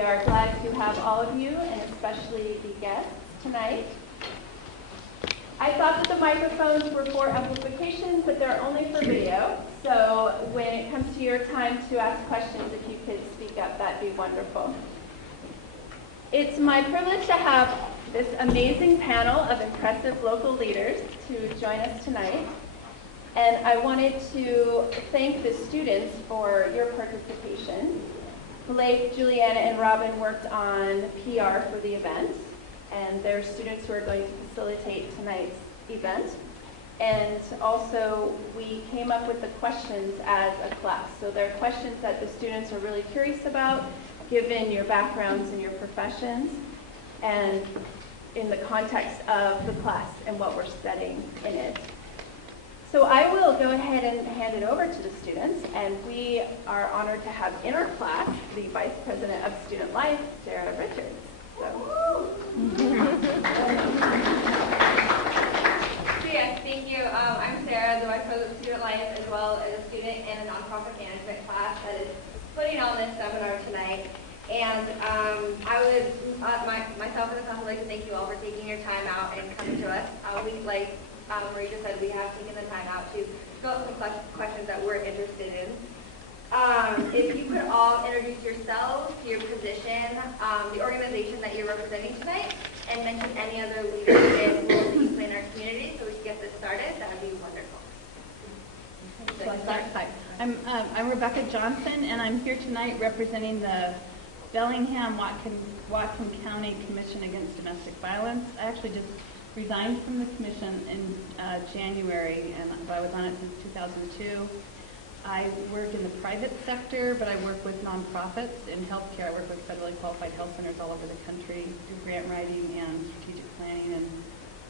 We are glad to have all of you, and especially the guests tonight. I thought that the microphones were for amplification, but they're only for video. So when it comes to your time to ask questions, if you could speak up, that'd be wonderful. It's my privilege to have this amazing panel of impressive local leaders to join us tonight. And I wanted to thank the students for your participation. Blake, Juliana, and Robin worked on PR for the event, and they're students who are going to facilitate tonight's event. And also, we came up with the questions as a class. So they're questions that the students are really curious about, given your backgrounds and your professions, and in the context of the class and what we're studying in it. So I will go ahead and hand it over to the students, and we are honored to have in our class the Vice President of Student Life, Darrell Richards. Yes, thank you. I'm Sarah, the Vice President of Student Life, as well as a student in a nonprofit management class that is putting on this seminar tonight. And I would, myself and the class would like to thank you all for taking your time out and coming to us. Like Marie just said, we have taken the time out to go over some questions that we're interested in. If you could all introduce yourselves, your position, the organization that you're representing tonight, and mention any other leadership roles that you play in our community so we can get this started, that would be wonderful. Hi. I'm Rebecca Johnson, and I'm here tonight representing the Bellingham-Whatcom County Commission Against Domestic Violence. I actually just resigned from the commission in January, and I was on it since 2002. I work in the private sector, but I work with nonprofits in healthcare. I work with federally qualified health centers all over the country, do grant writing and strategic planning and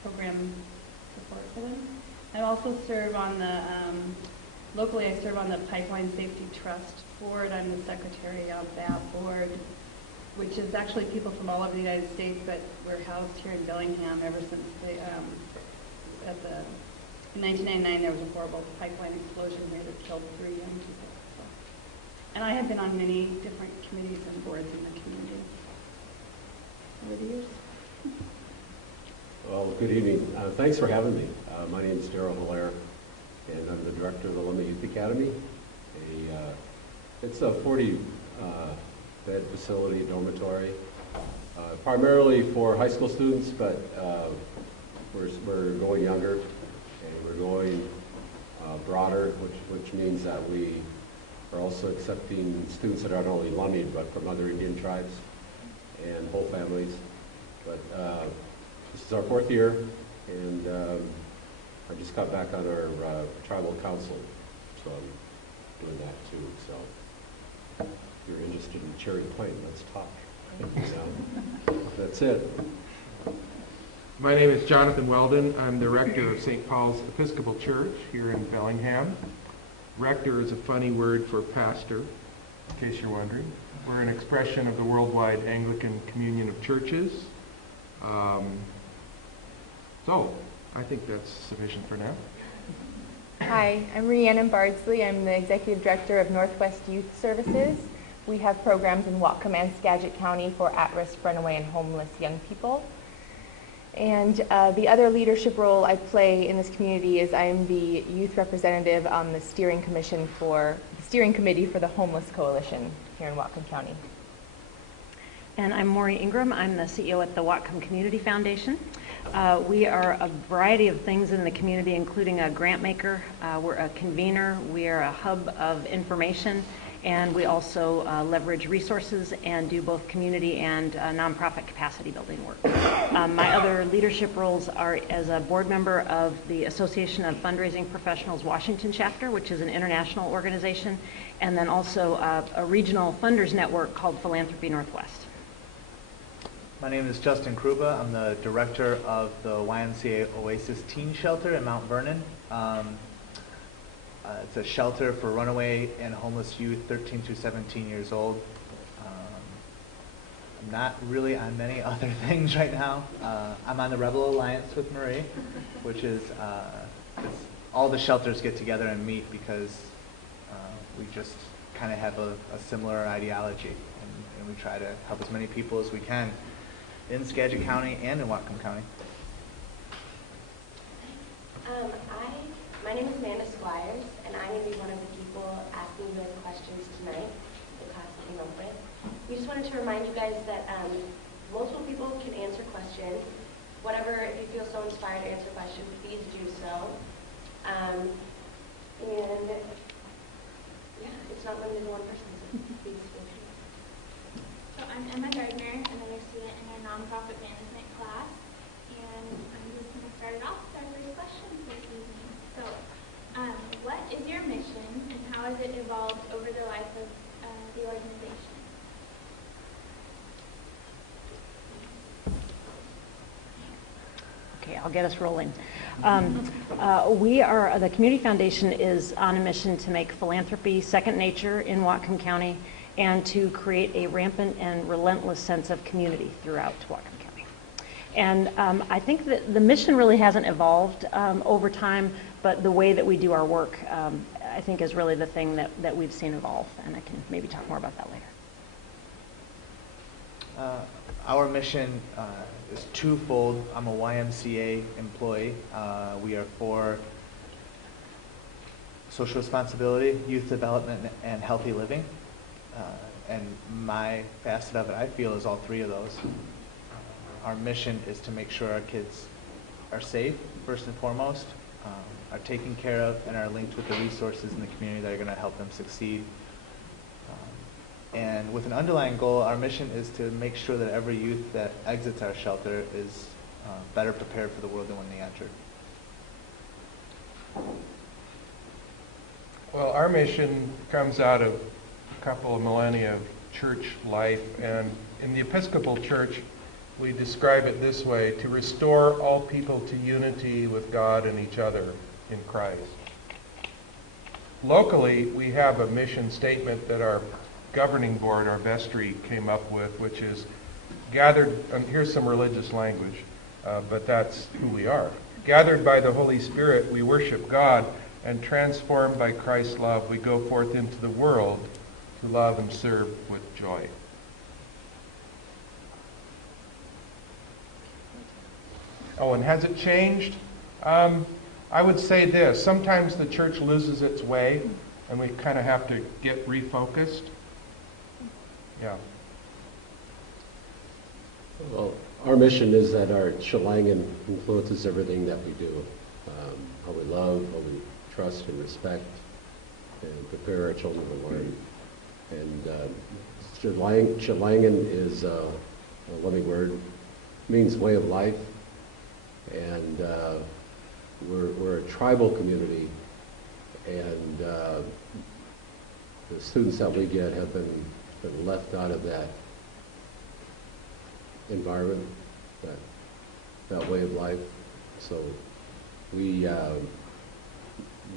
program support for them. I also serve on the, locally I serve on the Pipeline Safety Trust Board. I'm the secretary of that board, which is actually people from all over the United States, but we're housed here in Bellingham ever since they, in 1999 there was a horrible pipeline explosion here that killed 3 young people. So. And I have been on many different committees and boards in the community over the years. Well, good evening. Thanks for having me. My name is Darrell, Hillaire, and I'm the director of the Lummi Youth Academy. It's a 40-bed facility, dormitory, primarily for high school students, but we're going younger, and we're going broader, which means that we are also accepting students that are not only Lummi, but from other Indian tribes and whole families. But this is our 4th year, and I just got back on our tribal council, so I'm doing that too. So if you're interested in Cherry Point, let's talk. So, that's it. My name is Jonathan Weldon. I'm the rector of St. Paul's Episcopal Church here in Bellingham. Rector is a funny word for pastor, in case you're wondering. We're an expression of the worldwide Anglican Communion of Churches. So, I think that's sufficient for now. Hi, I'm Riannon Bardsley. I'm the Executive Director of Northwest Youth Services. We have programs in Whatcom and Skagit County for at-risk, runaway, and homeless young people. And the other leadership role I play in this community is I'm the youth representative on the steering committee for the Homeless Coalition here in Whatcom County. And I'm Mauri Ingram. I'm the CEO at the Whatcom Community Foundation. We are a variety of things in the community, including a grant maker. We're a convener. We are a hub of information. And we also leverage resources and do both community and nonprofit capacity building work. My other leadership roles are as a board member of the Association of Fundraising Professionals Washington Chapter, which is an international organization, and then also a regional funders network called Philanthropy Northwest. My name is Justin Krupa. I'm the director of the YMCA Oasis Teen Shelter in Mount Vernon. It's a shelter for runaway and homeless youth 13 through 17 years old. I'm not really on many other things right now. I'm on the Rebel Alliance with Marie, which is all the shelters get together and meet because we just kind of have a similar ideology, and we try to help as many people as we can in Skagit County and in Whatcom County. My name is Amanda Squires, and I'm going to be one of the people asking you guys questions tonight the class came up with. We just wanted to remind you guys that multiple people can answer questions. Whatever, if you feel so inspired to answer questions, please do so. And yeah, it's not limited to one person, so please feel free. So I'm Emma Gardner, another student in our nonprofit management class, and I'm just going to start it off with our first question this evening. So, what is your mission, and how has it evolved over the life of the organization? Okay, I'll get us rolling. The Community Foundation is on a mission to make philanthropy second nature in Whatcom County and to create a rampant and relentless sense of community throughout Whatcom County. And I think that the mission really hasn't evolved over time, but the way that we do our work, I think, is really the thing that we've seen evolve, and I can maybe talk more about that later. Our mission is twofold. I'm a YMCA employee. We are for social responsibility, youth development, and healthy living. And my facet of it, I feel, is all three of those. Our mission is to make sure our kids are safe, first and foremost, are taken care of, and are linked with the resources in the community that are going to help them succeed. And with an underlying goal, our mission is to make sure that every youth that exits our shelter is better prepared for the world than when they enter. Well, our mission comes out of a couple of millennia of church life, and in the Episcopal Church, we describe it this way: to restore all people to unity with God and each other in Christ. Locally, we have a mission statement that our governing board, our vestry, came up with, which is gathered, and here's some religious language, but that's who we are. Gathered by the Holy Spirit, we worship God, and transformed by Christ's love, we go forth into the world to love and serve with joy. Oh, and has it changed? I would say this: sometimes the church loses its way, and we kind of have to get refocused. Yeah. Well, our mission is that our Chelangan influences everything that we do. How we love, how we trust and respect, and prepare our children to learn. And Chelangan is a loving word, means way of life, and we're a tribal community, and the students that we get have been left out of that environment, that way of life. So we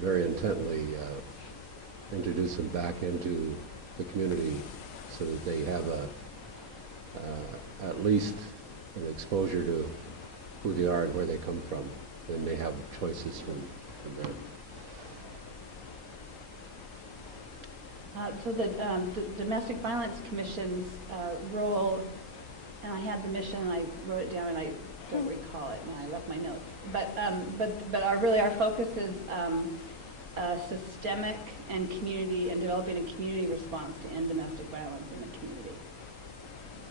very intently introduce them back into the community so that they have at least an exposure to who they are and where they come from. Then they have choices from them. So the Domestic Violence Commission's role, and I had the mission, and I wrote it down, and I don't recall it when I left my notes. But our focus is systemic and community, and developing a community response to end domestic violence in the community.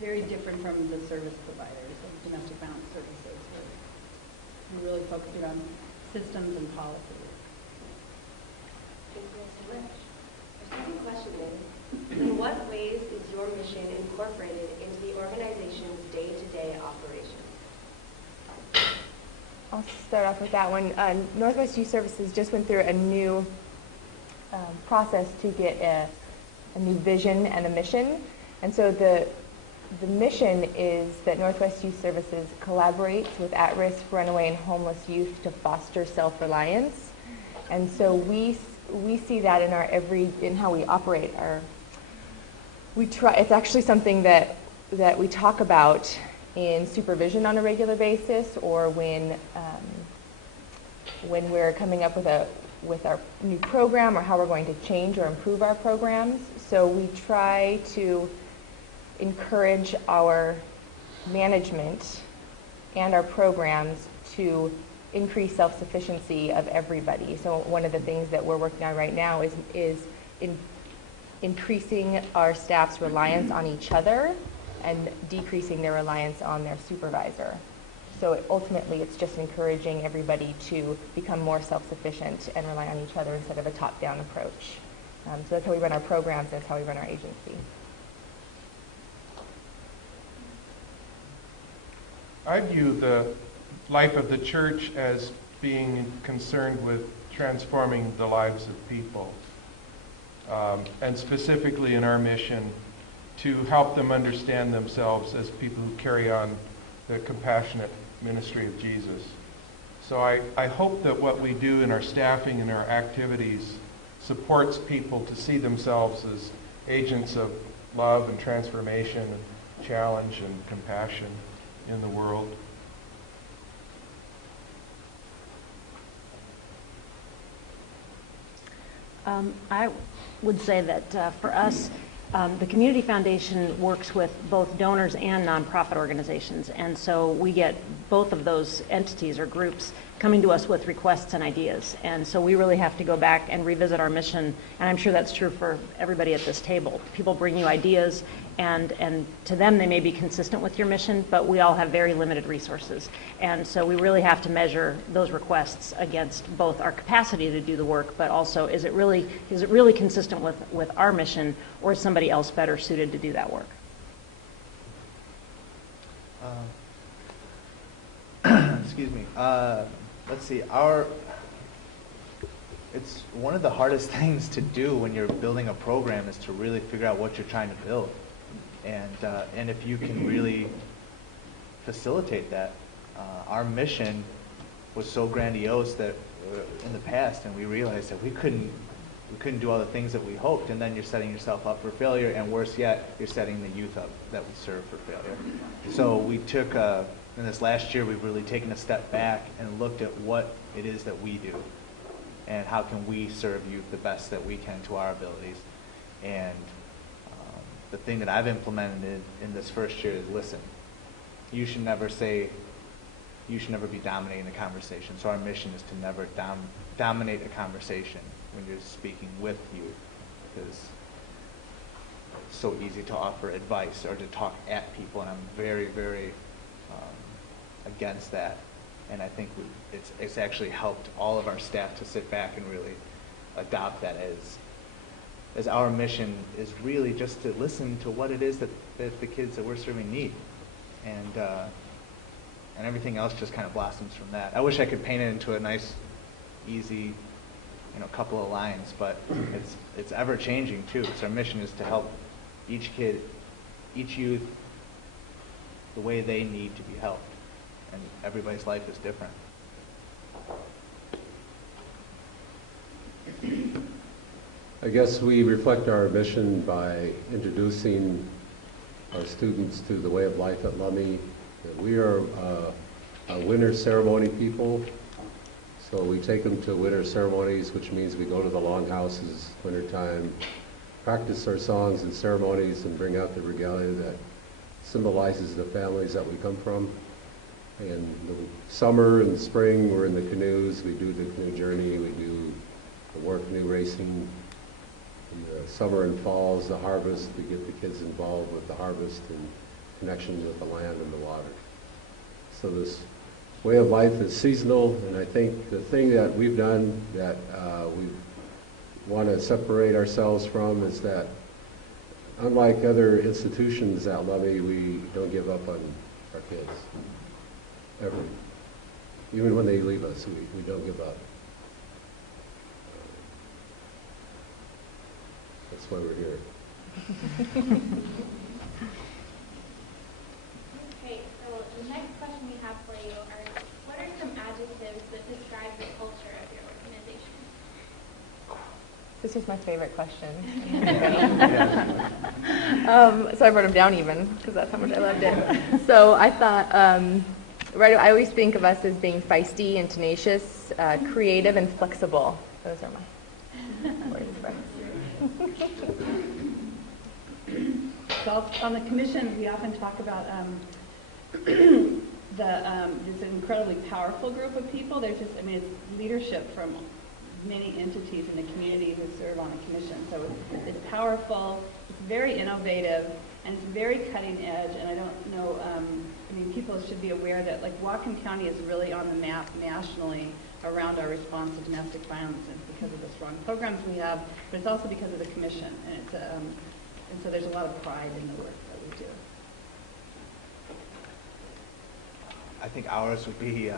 Very different from the service providers of domestic violence services. We're really focusing on systems and policies. Thank you so much. Our second question is, in what ways is your mission incorporated into the organization's day-to-day operations? I'll start off with that one. Northwest Youth Services just went through a new process to get a new vision and a mission. And so the mission is that Northwest Youth Services collaborates with at-risk, runaway, and homeless youth to foster self-reliance. And so we see that in how we operate. It's actually something that we talk about in supervision on a regular basis, or when we're coming up with our new program, or how we're going to change or improve our programs. So we try to encourage our management and our programs to increase self-sufficiency of everybody. So one of the things that we're working on right now is increasing our staff's reliance on each other and decreasing their reliance on their supervisor. So ultimately, it's just encouraging everybody to become more self-sufficient and rely on each other instead of a top-down approach. So that's how we run our programs, and that's how we run our agency. I view the life of the church as being concerned with transforming the lives of people, and specifically in our mission to help them understand themselves as people who carry on the compassionate ministry of Jesus. So I hope that what we do in our staffing and our activities supports people to see themselves as agents of love and transformation and challenge and compassion in the world. I would say that for us, the Community Foundation works with both donors and nonprofit organizations, and so we get both of those entities or groups coming to us with requests and ideas. And so we really have to go back and revisit our mission, and I'm sure that's true for everybody at this table. People bring you ideas, and to them they may be consistent with your mission, but we all have very limited resources. And so we really have to measure those requests against both our capacity to do the work, but also is it really consistent with our mission, or is somebody else better suited to do that work? Excuse me. Let's see. It's one of the hardest things to do when you're building a program is to really figure out what you're trying to build, and if you can really facilitate that. Our mission was so grandiose that in the past, and we realized that we couldn't do all the things that we hoped, and then you're setting yourself up for failure, and worse yet, you're setting the youth up that we serve for failure. So we took, in this last year, we've really taken a step back and looked at what it is that we do, and how can we serve youth the best that we can to our abilities. And the thing that I've implemented in this first year is listen. You should never be dominating the conversation. So our mission is to never dominate a conversation when you're speaking with youth, because it's so easy to offer advice or to talk at people, and I'm very, very against that. And I think it's actually helped all of our staff to sit back and really adopt that as our mission is really just to listen to what it is that the kids that we're serving need, and everything else just kind of blossoms from that. I wish I could paint it into a nice, easy, couple of lines, but it's ever changing too. So our mission is to help each kid, each youth, the way they need to be helped, and everybody's life is different. I guess we reflect our mission by introducing our students to the way of life at Lummi. We are a winter ceremony people, so we take them to winter ceremonies, which means we go to the longhouses wintertime, practice our songs and ceremonies, and bring out the regalia that symbolizes the families that we come from. In the summer and spring, we're in the canoes. We do the canoe journey. We do the war canoe racing. In the summer and falls, the harvest, we get the kids involved with the harvest and connection with the land and the water. So this way of life is seasonal, and I think the thing that we've done that we want to separate ourselves from is that unlike other institutions at Lummi, we don't give up on our kids, ever. Even when they leave us, we don't give up. That's why we're here. Okay, so the next question we have for you are, what are some adjectives that describe the culture of your organization? This is my favorite question. So I wrote them down even, because that's how much I loved it. So I thought, I always think of us as being feisty and tenacious, creative and flexible. Those are my words for us. So on the commission, we often talk about this incredibly powerful group of people. There's just, I mean, it's leadership from many entities in the community who serve on a commission. So it's powerful, it's very innovative, and it's very cutting edge. And I don't know, I mean, people should be aware that like Whatcom County is really on the map nationally around our response to domestic violence, and it's because of the strong programs we have, but it's also because of the commission. And it's and so there's a lot of pride in the work that we do. I think ours would be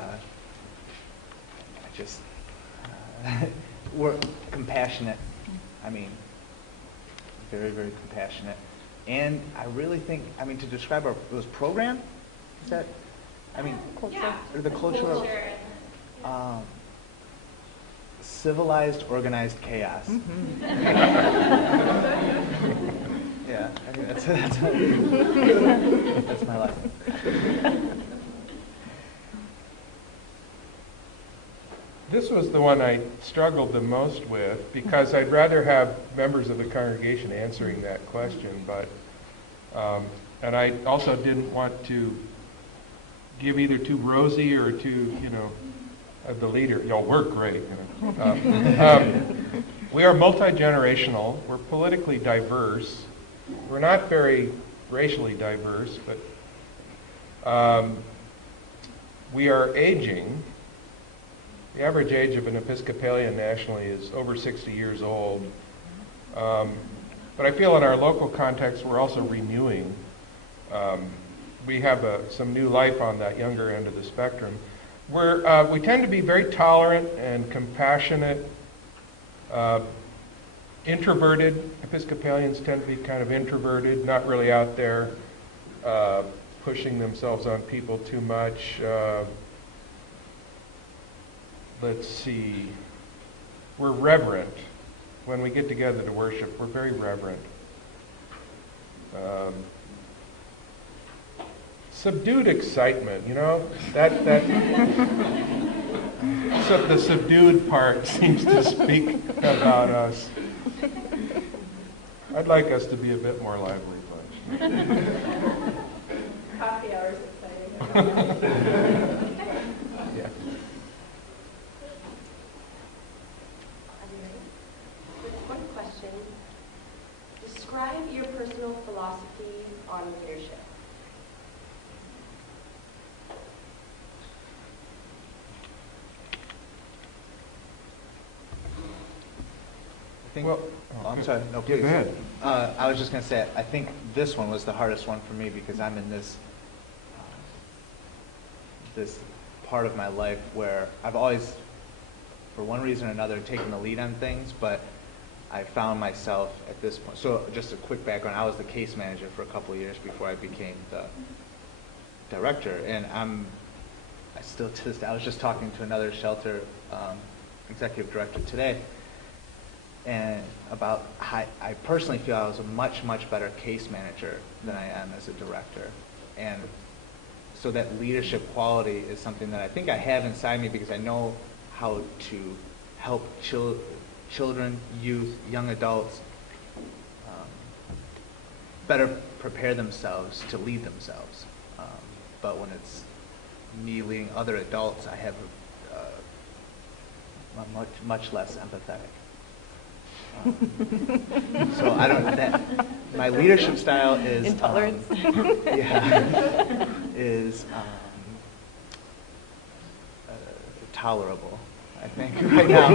we're compassionate. I mean, very, very compassionate. And I really think, I mean, to describe it was program, is that, I mean, Yeah. or the culture of civilized, organized chaos. Yeah, I think that's my life. This was the one I struggled the most with because I'd rather have members of the congregation answering that question, but and I also didn't want to give either too rosy or too, the leader. We're great. We are multi-generational. We're politically diverse. We're not very racially diverse, but we are aging. The average age of an Episcopalian nationally is over 60 years old. But I feel in our local context, we're also renewing. We have some new life on that younger end of the spectrum. We tend to be very tolerant and compassionate. Introverted. Episcopalians tend to be kind of introverted, not really out there pushing themselves on people too much. Let's see, we're reverent. When we get together to worship, we're very reverent. Subdued excitement, so the subdued part seems to speak about us. I'd like us to be a bit more lively, but... Coffee hour is exciting. Yeah. One question. Describe your personal philosophy on leadership. I think, Well, I'm sorry, no, please. Go ahead. I was just going to say, I think this one was the hardest one for me because I'm in this part of my life where I've always, for one reason or another, taken the lead on things, but I found myself at this point. So just a quick background, I was the case manager for a couple of years before I became the director, and I still to this day, I was just talking to another shelter executive director today, and about how I personally feel I was a much, much better case manager than I am as a director. And so that leadership quality is something that I think I have inside me because I know how to help children, youth, young adults better prepare themselves to lead themselves. But when it's me leading other adults, I have I'm much less empathetic. So I don't. My leadership style is intolerance. Is tolerable, I think, right now.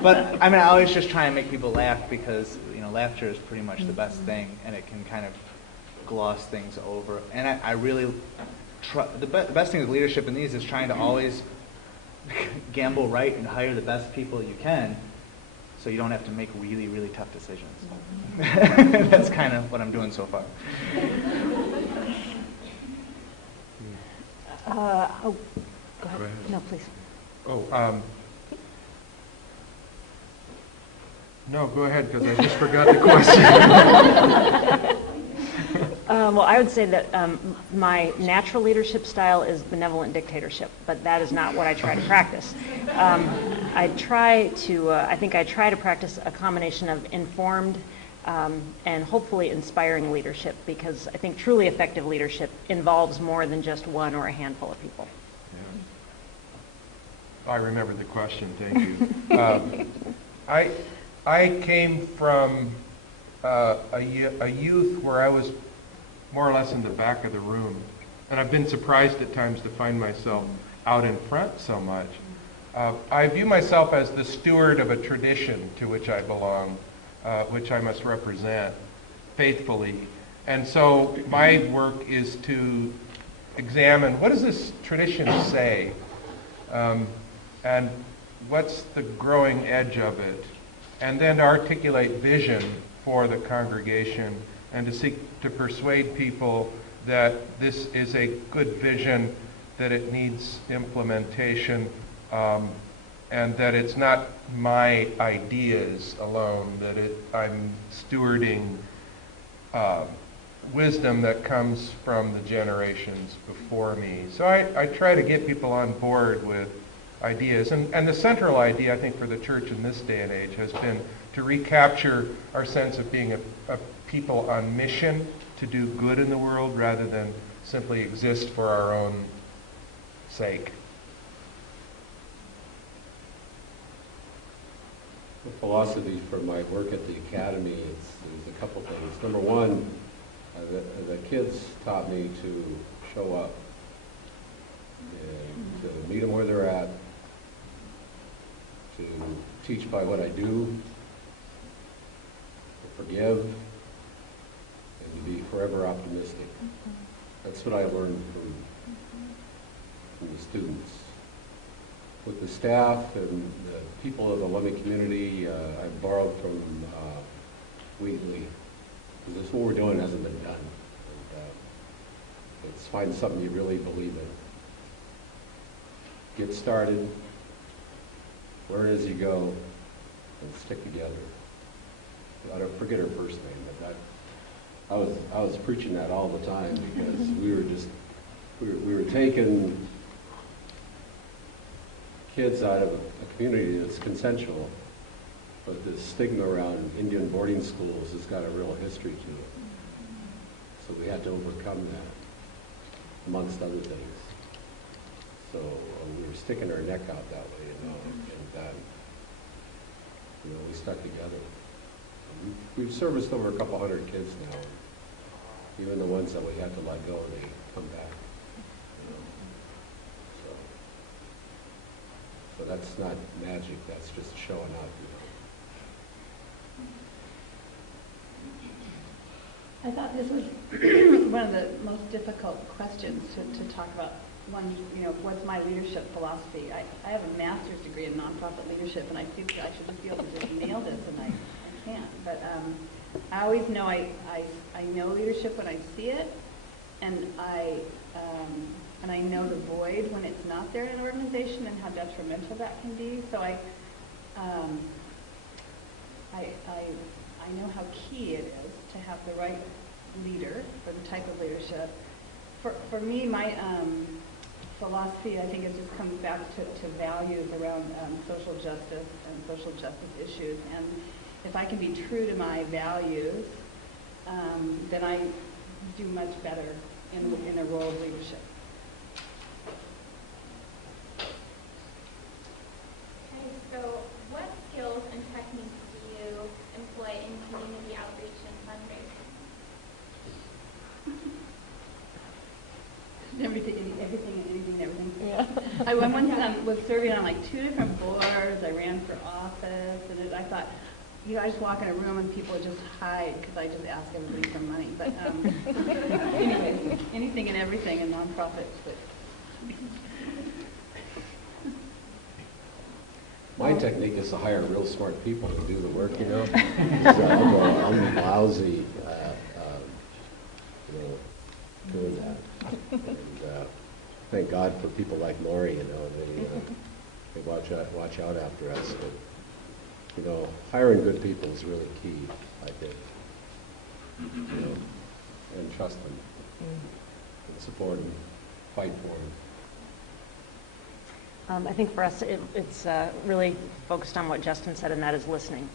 But I mean, I always just try and make people laugh because laughter is pretty much the best thing, and it can kind of gloss things over. And I really try. The best thing with leadership in these is trying to always gamble right and hire the best people you can, so you don't have to make really, really tough decisions. That's kind of what I'm doing so far. Go ahead. Go ahead. No, please. No, go ahead, because I just forgot the question. Well, I would say that my natural leadership style is benevolent dictatorship, but that is not what I try to practice. I think I try to practice a combination of informed and hopefully inspiring leadership, because I think truly effective leadership involves more than just one or a handful of people. Yeah. I remember the question, thank you. I came from a youth where I was more or less in the back of the room, and I've been surprised at times to find myself out in front so much. I view myself as the steward of a tradition to which I belong, which I must represent faithfully. And so my work is to examine, what does this tradition say? And what's the growing edge of it? And then to articulate vision for the congregation and to seek to persuade people that this is a good vision, that it needs implementation, and that it's not my ideas alone, that I'm stewarding wisdom that comes from the generations before me. So I try to get people on board with ideas. And the central idea, I think, for the church in this day and age has been to recapture our sense of being a people on mission to do good in the world rather than simply exist for our own sake. The philosophy for my work at the academy is a couple things. Number one, the kids taught me to show up and to meet them where they're at, to teach by what I do, to forgive, and to be forever optimistic. That's what I learned from the students. With the staff and the people of the Lummi community, I borrowed from Wheatley, because this what we're doing hasn't been done. And, it's find something you really believe in. Get started, learn as you go, and stick together. I don't forget her first name, but I was preaching that all the time, because we were taking kids out of a community that's consensual, but the stigma around Indian boarding schools has got a real history to it. So we had to overcome that, amongst other things. So we were sticking our neck out that way, and we stuck together. We've serviced over a couple hundred kids now. Even the ones that we had to let go, they come back. So that's not magic, that's just showing up. I thought this was one of the most difficult questions to talk about. One, what's my leadership philosophy? I have a master's degree in nonprofit leadership, and I feel I should just be able to just nail this, and I can't. But I always know I know leadership when I see it, and I know the void when it's not there in an organization and how detrimental that can be. So I know how key it is to have the right leader for the type of leadership. For me, my philosophy, I think it just comes back to values around social justice and social justice issues. And if I can be true to my values, then I do much better in a role of leadership. Okay, so what skills and techniques do you employ in community outreach and fundraising? Everything. Yeah. I once was serving on like 2 different boards. I ran for office, and I thought, I just walk in a room and people just hide because I just ask everybody for money. But anyways, anything and everything in nonprofits. My technique is to hire real smart people to do the work, So I'm lousy, doing that. And, thank God for people like Mauri, they watch out after us. But, hiring good people is really key, I think. And trust them, and support them, fight for them. I think for us, it's really focused on what Justin said, and that is listening.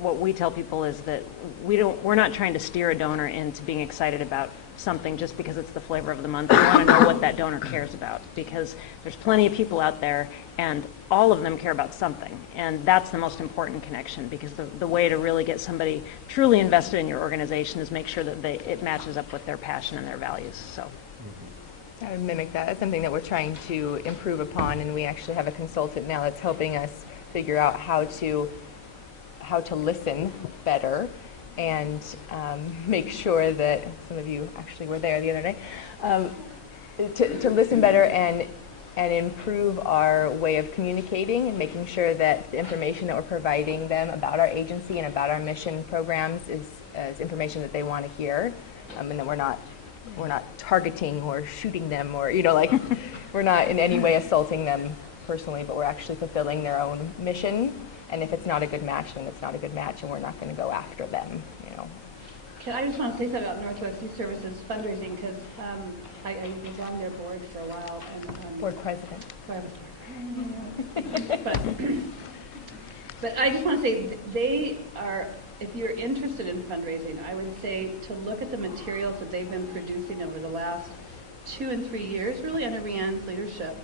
what we tell people is that we're not trying to steer a donor into being excited about something just because it's the flavor of the month. We want to know what that donor cares about, because there's plenty of people out there and all of them care about something, and that's the most important connection, because the way to really get somebody truly invested in your organization is make sure that it matches up with their passion and their values. So I would mimic that. That's something that we're trying to improve upon, and we actually have a consultant now that's helping us figure out how to listen better and make sure that some of you actually were there the other day, to listen better and improve our way of communicating and making sure that the information that we're providing them about our agency and about our mission programs is information that they want to hear, and that we're not targeting or shooting them, or like we're not in any way assaulting them personally, but we're actually fulfilling their own mission. And if it's not a good match, then it's not a good match, and we're not going to go after them. I just want to say something about Northwest Youth Services fundraising, because I was on their board for a while. And, board president. But I just want to say they are, if you're interested in fundraising, I would say to look at the materials that they've been producing over the last 2 and 3 years, really under Riannon's leadership.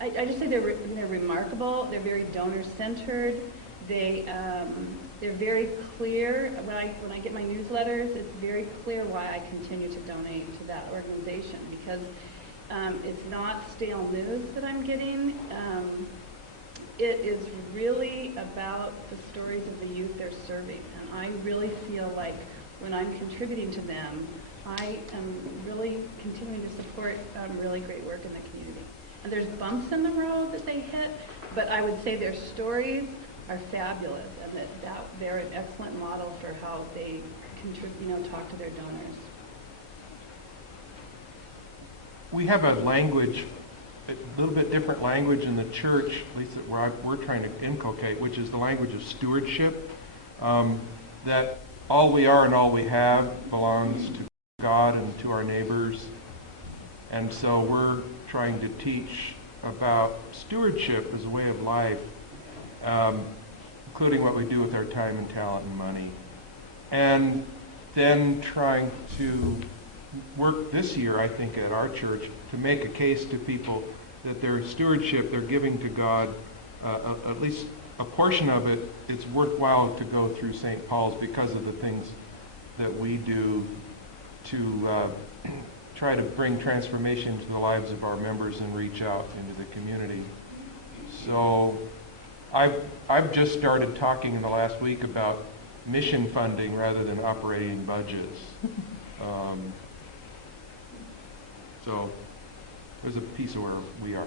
I just say they're remarkable. They're very donor-centered. They're very clear. When I get my newsletters, it's very clear why I continue to donate to that organization, because it's not stale news that I'm getting. It is really about the stories of the youth they're serving, and I really feel like when I'm contributing to them, I am really continuing to support really great work in the community. And there's bumps in the road that they hit, but I would say their stories are fabulous, and that they're an excellent model for how they talk to their donors. We have a language, a little bit different language in the church, at least that we're trying to inculcate, which is the language of stewardship, that all we are and all we have belongs to God and to our neighbors. And so we're trying to teach about stewardship as a way of life, including what we do with our time and talent and money. And then trying to work this year, I think, at our church to make a case to people that their stewardship, their giving to God, at least a portion of it, it's worthwhile to go through St. Paul's because of the things that we do to try to bring transformation to the lives of our members and reach out into the community. So I've just started talking in the last week about mission funding rather than operating budgets. So there's a piece of where we are.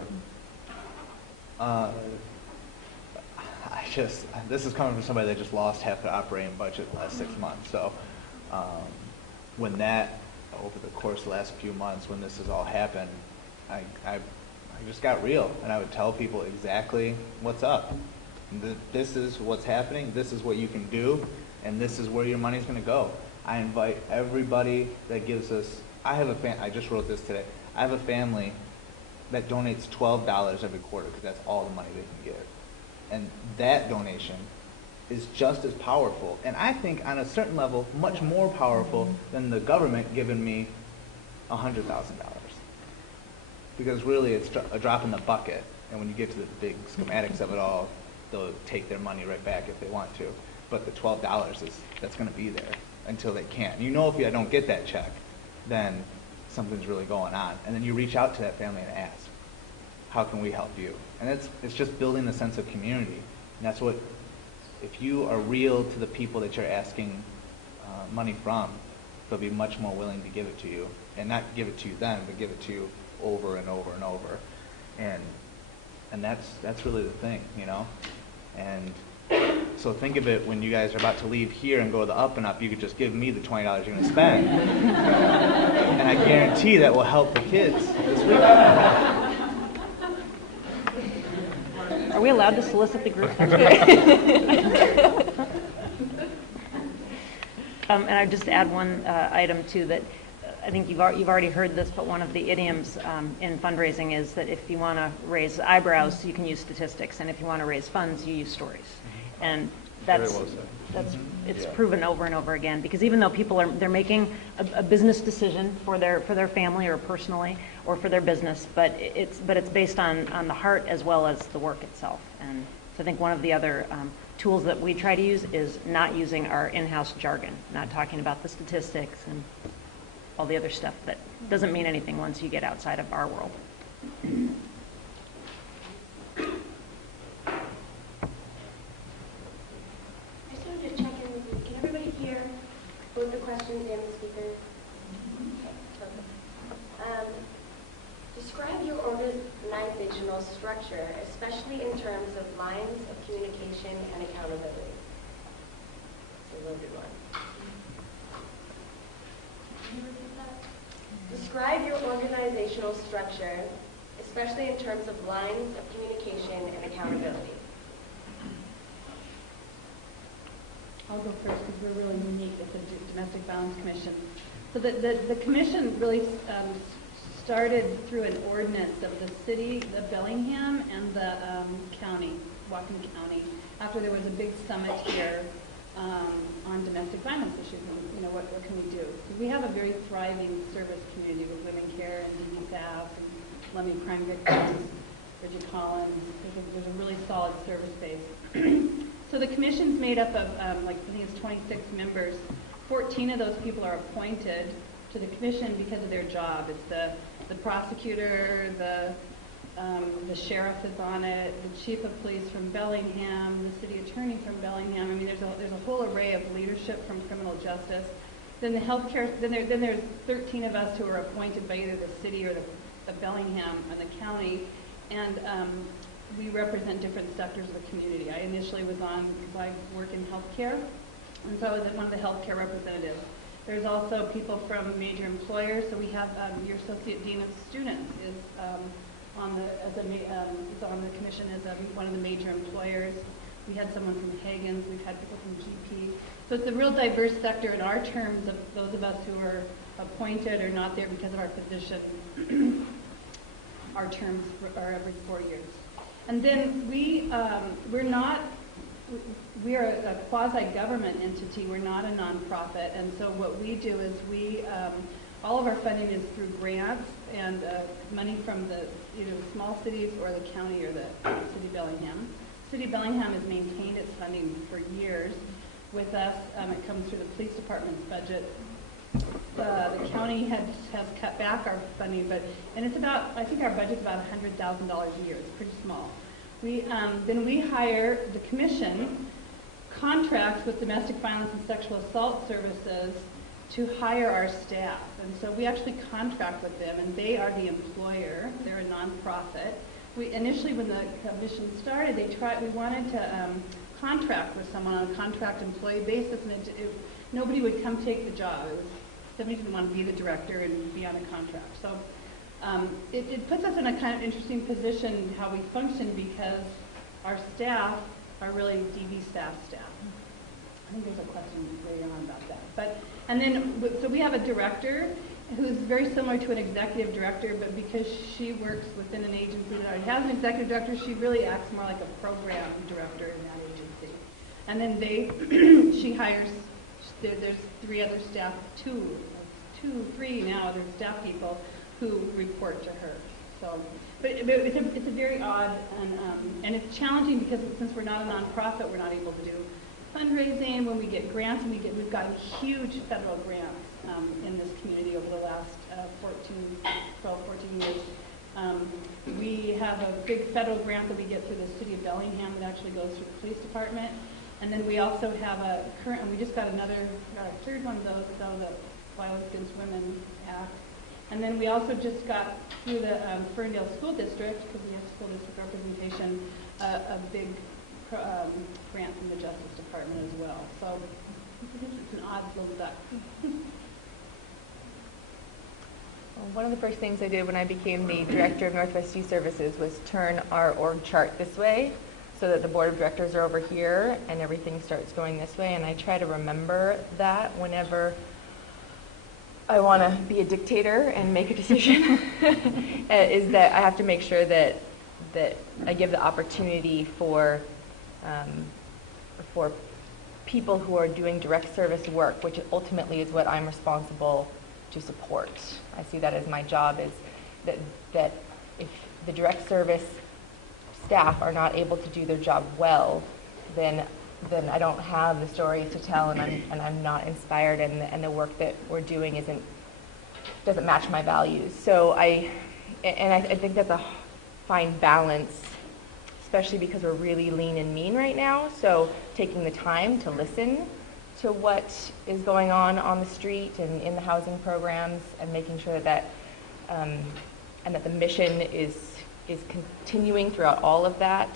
This is coming from somebody that just lost half their operating budget the last 6 months. So when that, over the course of the last few months, when this has all happened, I just got real, and I would tell people exactly what's up. This is what's happening, this is what you can do, and this is where your money's going to go. I invite everybody that gives us, I just wrote this today, I have a family that donates $12 every quarter because that's all the money they can give. And that donation is just as powerful, and I think on a certain level much more powerful than the government giving me $100,000, because really it's a drop in the bucket, and when you get to the big schematics of it all, they'll take their money right back if they want to, but the $12 that's going to be there until they can't. You know, if I don't get that check, then something's really going on, and then you reach out to that family and ask, how can we help you? And it's just building the sense of community, and that's what, if you are real to the people that you're asking money from, they'll be much more willing to give it to you, and not give it to you then, but give it to you over and over and over, and that's really the thing, you know. And so think of it, when you guys are about to leave here and go to the Up and Up, you could just give me the $20 you're going to spend, and I guarantee that will help the kids this week. Are we allowed to solicit the group? And I'd just add one item too, that I think you've already heard this, but one of the idioms in fundraising is that if you want to raise eyebrows, you can use statistics, and if you want to raise funds, you use stories. And that's, Very well said. that's, it's Yeah. proven over and over again, because even though people they're making a business decision for their family or personally or for their business, but it's based on the heart as well as the work itself. And so I think one of the other tools that we try to use is not using our in-house jargon, not talking about the statistics and all the other stuff that doesn't mean anything once you get outside of our world. I just wanted to check in with you. Can everybody hear both the questions and the speakers? Okay, perfect. Describe your organizational structure, especially in terms of lines of communication and accountability. It's a loaded one. Can you repeat that? Describe your organizational structure, especially in terms of lines of communication and accountability. I'll go first because we're really unique at the Domestic Violence Commission. So the commission really started through an ordinance of the city of Bellingham and the county, Whatcom County, after there was a big summit here on domestic violence issues and, you know, what can we do? We have a very thriving service community with women care and DVSAF and Lummi crime victims, Bridget Collins. There's a really solid service base. So the commission's made up of, like, I think it's 26 members. 14 of those people are appointed to the commission because of their job. It's the prosecutor, the sheriff is on it, the chief of police from Bellingham, the city attorney from Bellingham. I mean, there's a whole array of leadership from criminal justice. Then the healthcare. Then there's 13 of us who are appointed by either the city or the Bellingham and the county, and we represent different sectors of the community. I initially was on, because I work in healthcare, and so I was one of the healthcare representatives. There's also people from major employers. So we have your associate dean of students is on the commission as one of the major employers. We had someone from Hagen's. We've had people from GP. So it's a real diverse sector in our terms of those of us who are appointed or not there because of our position. Our terms are every 4 years. And then we are a quasi-government entity. We're not a nonprofit. And so what we do is all of our funding is through grants and money from either the small cities or the county or the city of Bellingham. City of Bellingham has maintained its funding for years with us. It comes through the police department's budget. The county has cut back our funding, and it's about, I think our budget's about $100,000 a year. It's pretty small. Then we hire, the commission contracts with domestic violence and sexual assault services to hire our staff. And so we actually contract with them, and they are the employer. They're a nonprofit. Initially, when the commission started, we wanted to contract with someone on a contract employee basis, and nobody would come take the job. Somebody didn't want to be the director and be on a contract. So it puts us in a kind of interesting position how we function, because our staff are really DVSAF staff. I think there's a question later on about that. So we have a director who's very similar to an executive director, but because she works within an agency that already has an executive director, she really acts more like a program director in that agency. And then she hires, there's 3 other staff, three now, there's staff people who report to her. So, but it's a very odd, and it's challenging because since we're not a nonprofit, we're not able to do fundraising. When we get grants, and we've gotten huge federal grants in this community over the last 14 years. We have a big federal grant that we get through the city of Bellingham that actually goes through the police department. And then we also have and we just got our 3rd one of those, out of the Violence Against Women Act. And then we also just got through the Ferndale School District, because we have school district representation, a big grant from the Justice Department as well. So it's an odd little duck. Well, one of the first things I did when I became the director of Northwest Youth Services was turn our org chart this way, so that the board of directors are over here and everything starts going this way. And I try to remember that whenever I want to be a dictator and make a decision, is that I have to make sure that I give the opportunity for people who are doing direct service work, which ultimately is what I'm responsible to support. I see that as my job, is that if the direct service staff are not able to do their job well, then I don't have the stories to tell, and I'm not inspired, and the work that we're doing doesn't match my values. So I think that's a fine balance, especially because we're really lean and mean right now. So taking the time to listen to what is going on the street and in the housing programs, and making sure that and that the mission is continuing throughout all of that.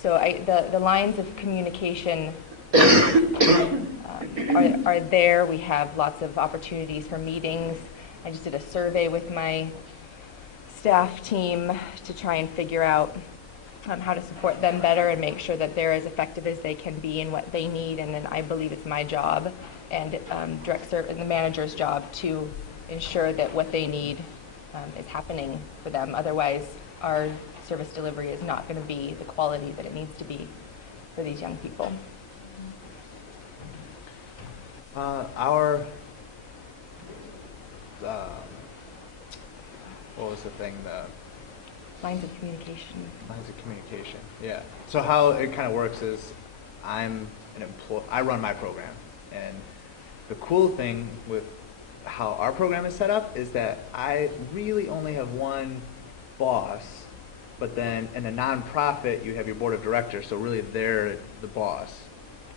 So the lines of communication are there. We have lots of opportunities for meetings. I just did a survey with my staff team to try and figure out how to support them better and make sure that they're as effective as they can be in what they need. And then I believe it's my job and the manager's job to ensure that what they need is happening for them. Otherwise, our service delivery is not going to be the quality that it needs to be for these young people. What was the thing? The Lines of communication. lines of communication. Yeah. So how it kind of works is, I'm an employee. I run my program, and the cool thing with how our program is set up is that I really only have one boss. But then in a nonprofit, you have your board of directors, so really they're the boss.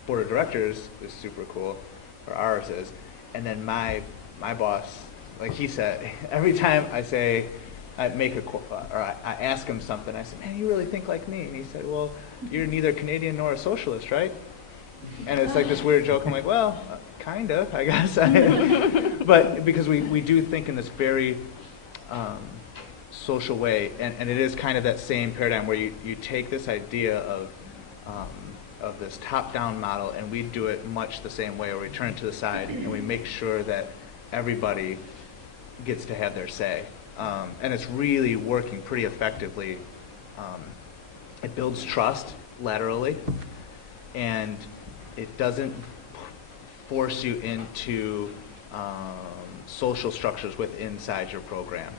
Board of directors is super cool, or ours is. And then my boss, like he said, every time I ask him something, I said, man, you really think like me? And he said, well, you're neither Canadian nor a socialist, right? And it's like this weird joke. I'm like, well, kind of, I guess. But because we do think in this very social way, and it is kind of that same paradigm where you take this idea of this top-down model, and we do it much the same way, where we turn it to the side and we make sure that everybody gets to have their say. And it's really working pretty effectively. It builds trust laterally, and it doesn't force you into social structures inside your program.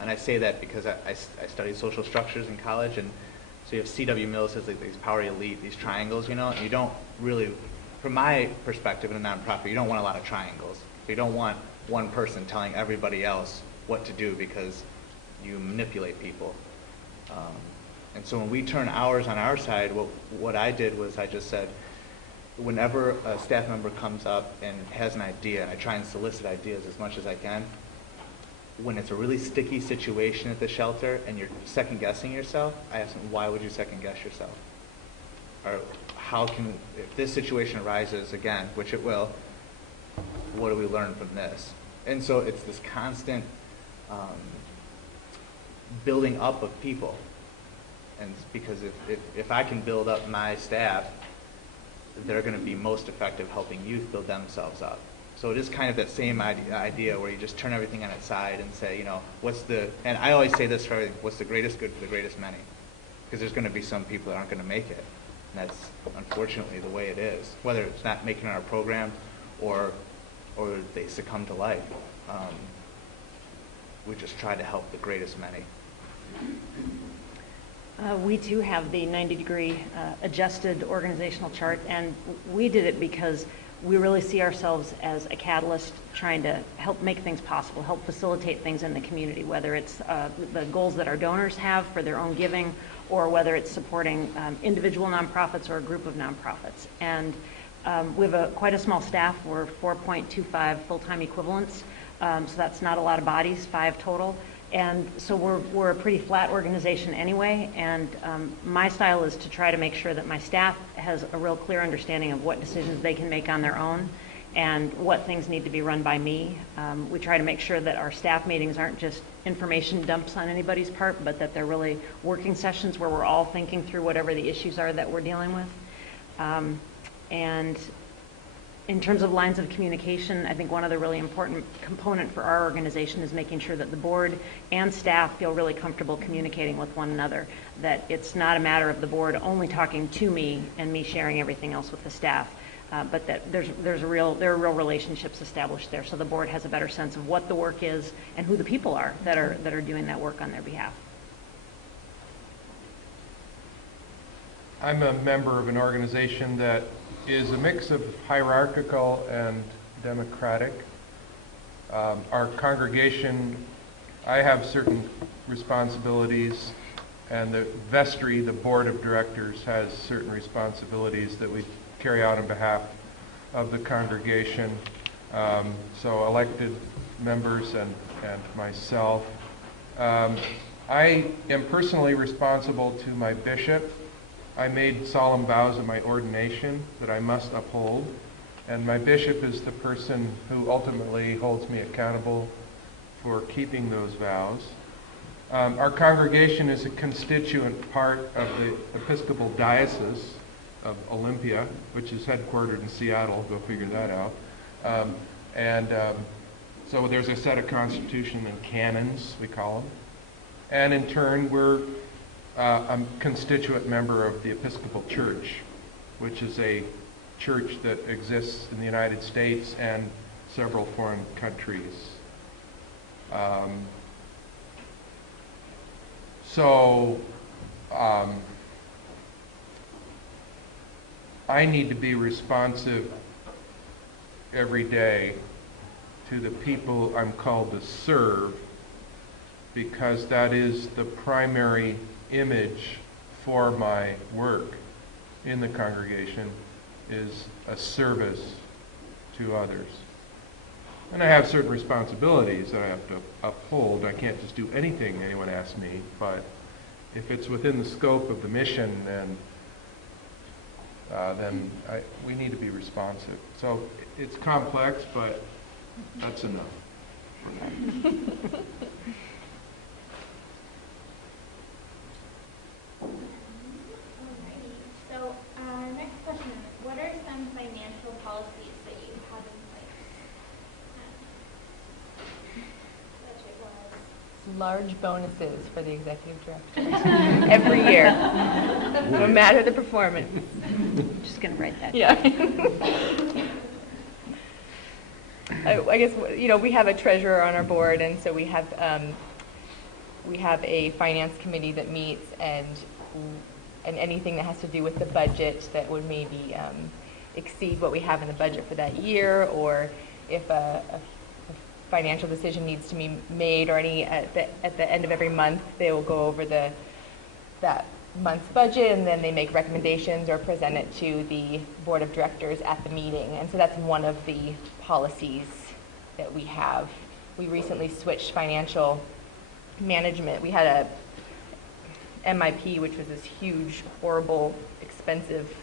And I say that because I studied social structures in college, and so you have C.W. Mills says like these power elite, these triangles, and you don't really, from my perspective in a nonprofit, you don't want a lot of triangles. You don't want one person telling everybody else what to do, because you manipulate people. And so when we turn hours on our side, what I did was I just said, whenever a staff member comes up and has an idea, and I try and solicit ideas as much as I can, when it's a really sticky situation at the shelter and you're second-guessing yourself, I ask them, why would you second-guess yourself? Or if this situation arises again, which it will, what do we learn from this? And so it's this constant building up of people. And because if I can build up my staff, they're going to be most effective helping youth build themselves up. So it is kind of that same idea where you just turn everything on its side and say, and I always say this for everything, what's the greatest good for the greatest many? Because there's going to be some people that aren't going to make it. And that's unfortunately the way it is, whether it's not making our program or they succumb to life. We just try to help the greatest many. We too have the 90-degree adjusted organizational chart, and we did it because we really see ourselves as a catalyst trying to help make things possible, help facilitate things in the community, whether it's the goals that our donors have for their own giving, or whether it's supporting individual nonprofits or a group of nonprofits. And we have quite a small staff. We're 4.25 full-time equivalents, so that's not a lot of bodies, 5 total. And so we're a pretty flat organization anyway, and my style is to try to make sure that my staff has a real clear understanding of what decisions they can make on their own and what things need to be run by me. We try to make sure that our staff meetings aren't just information dumps on anybody's part, but that they're really working sessions where we're all thinking through whatever the issues are that we're dealing with. And In terms of lines of communication, I think one of the really important component for our organization is making sure that the board and staff feel really comfortable communicating with one another, that it's not a matter of the board only talking to me and me sharing everything else with the staff, but that there are real relationships established there, so the board has a better sense of what the work is and who the people are that are doing that work on their behalf. I'm a member of an organization that is a mix of hierarchical and democratic. Our congregation, I have certain responsibilities, and the vestry, the board of directors, has certain responsibilities that we carry out on behalf of the congregation. So elected members and myself. I am personally responsible to my bishop. I made solemn vows at my ordination that I must uphold, and my bishop is the person who ultimately holds me accountable for keeping those vows. Our congregation is a constituent part of the Episcopal Diocese of Olympia, which is headquartered in Seattle. Go figure that out. So there's a set of constitution and canons, we call them. And in turn, we're a constituent member of the Episcopal Church, which is a church that exists in the United States and several foreign countries. I need to be responsive every day to the people I'm called to serve, because that is the primary image for my work in the congregation, is a service to others. And I have certain responsibilities that I have to uphold. I can't just do anything anyone asks me, but if it's within the scope of the mission, then we need to be responsive. So it's complex, but that's enough. Alrighty. So, next question. What are some financial policies that you have in place? Large bonuses for the executive director every year, no matter the performance. I'm just going to write that. Yeah. I guess, we have a treasurer on our board, and so we have a finance committee that meets, and anything that has to do with the budget that would maybe exceed what we have in the budget for that year, or if a financial decision needs to be made, or at the end of every month, they will go over that month's budget, and then they make recommendations or present it to the board of directors at the meeting. And so that's one of the policies that we have. We recently switched financial management. We had a MIP, which was this huge, horrible, expensive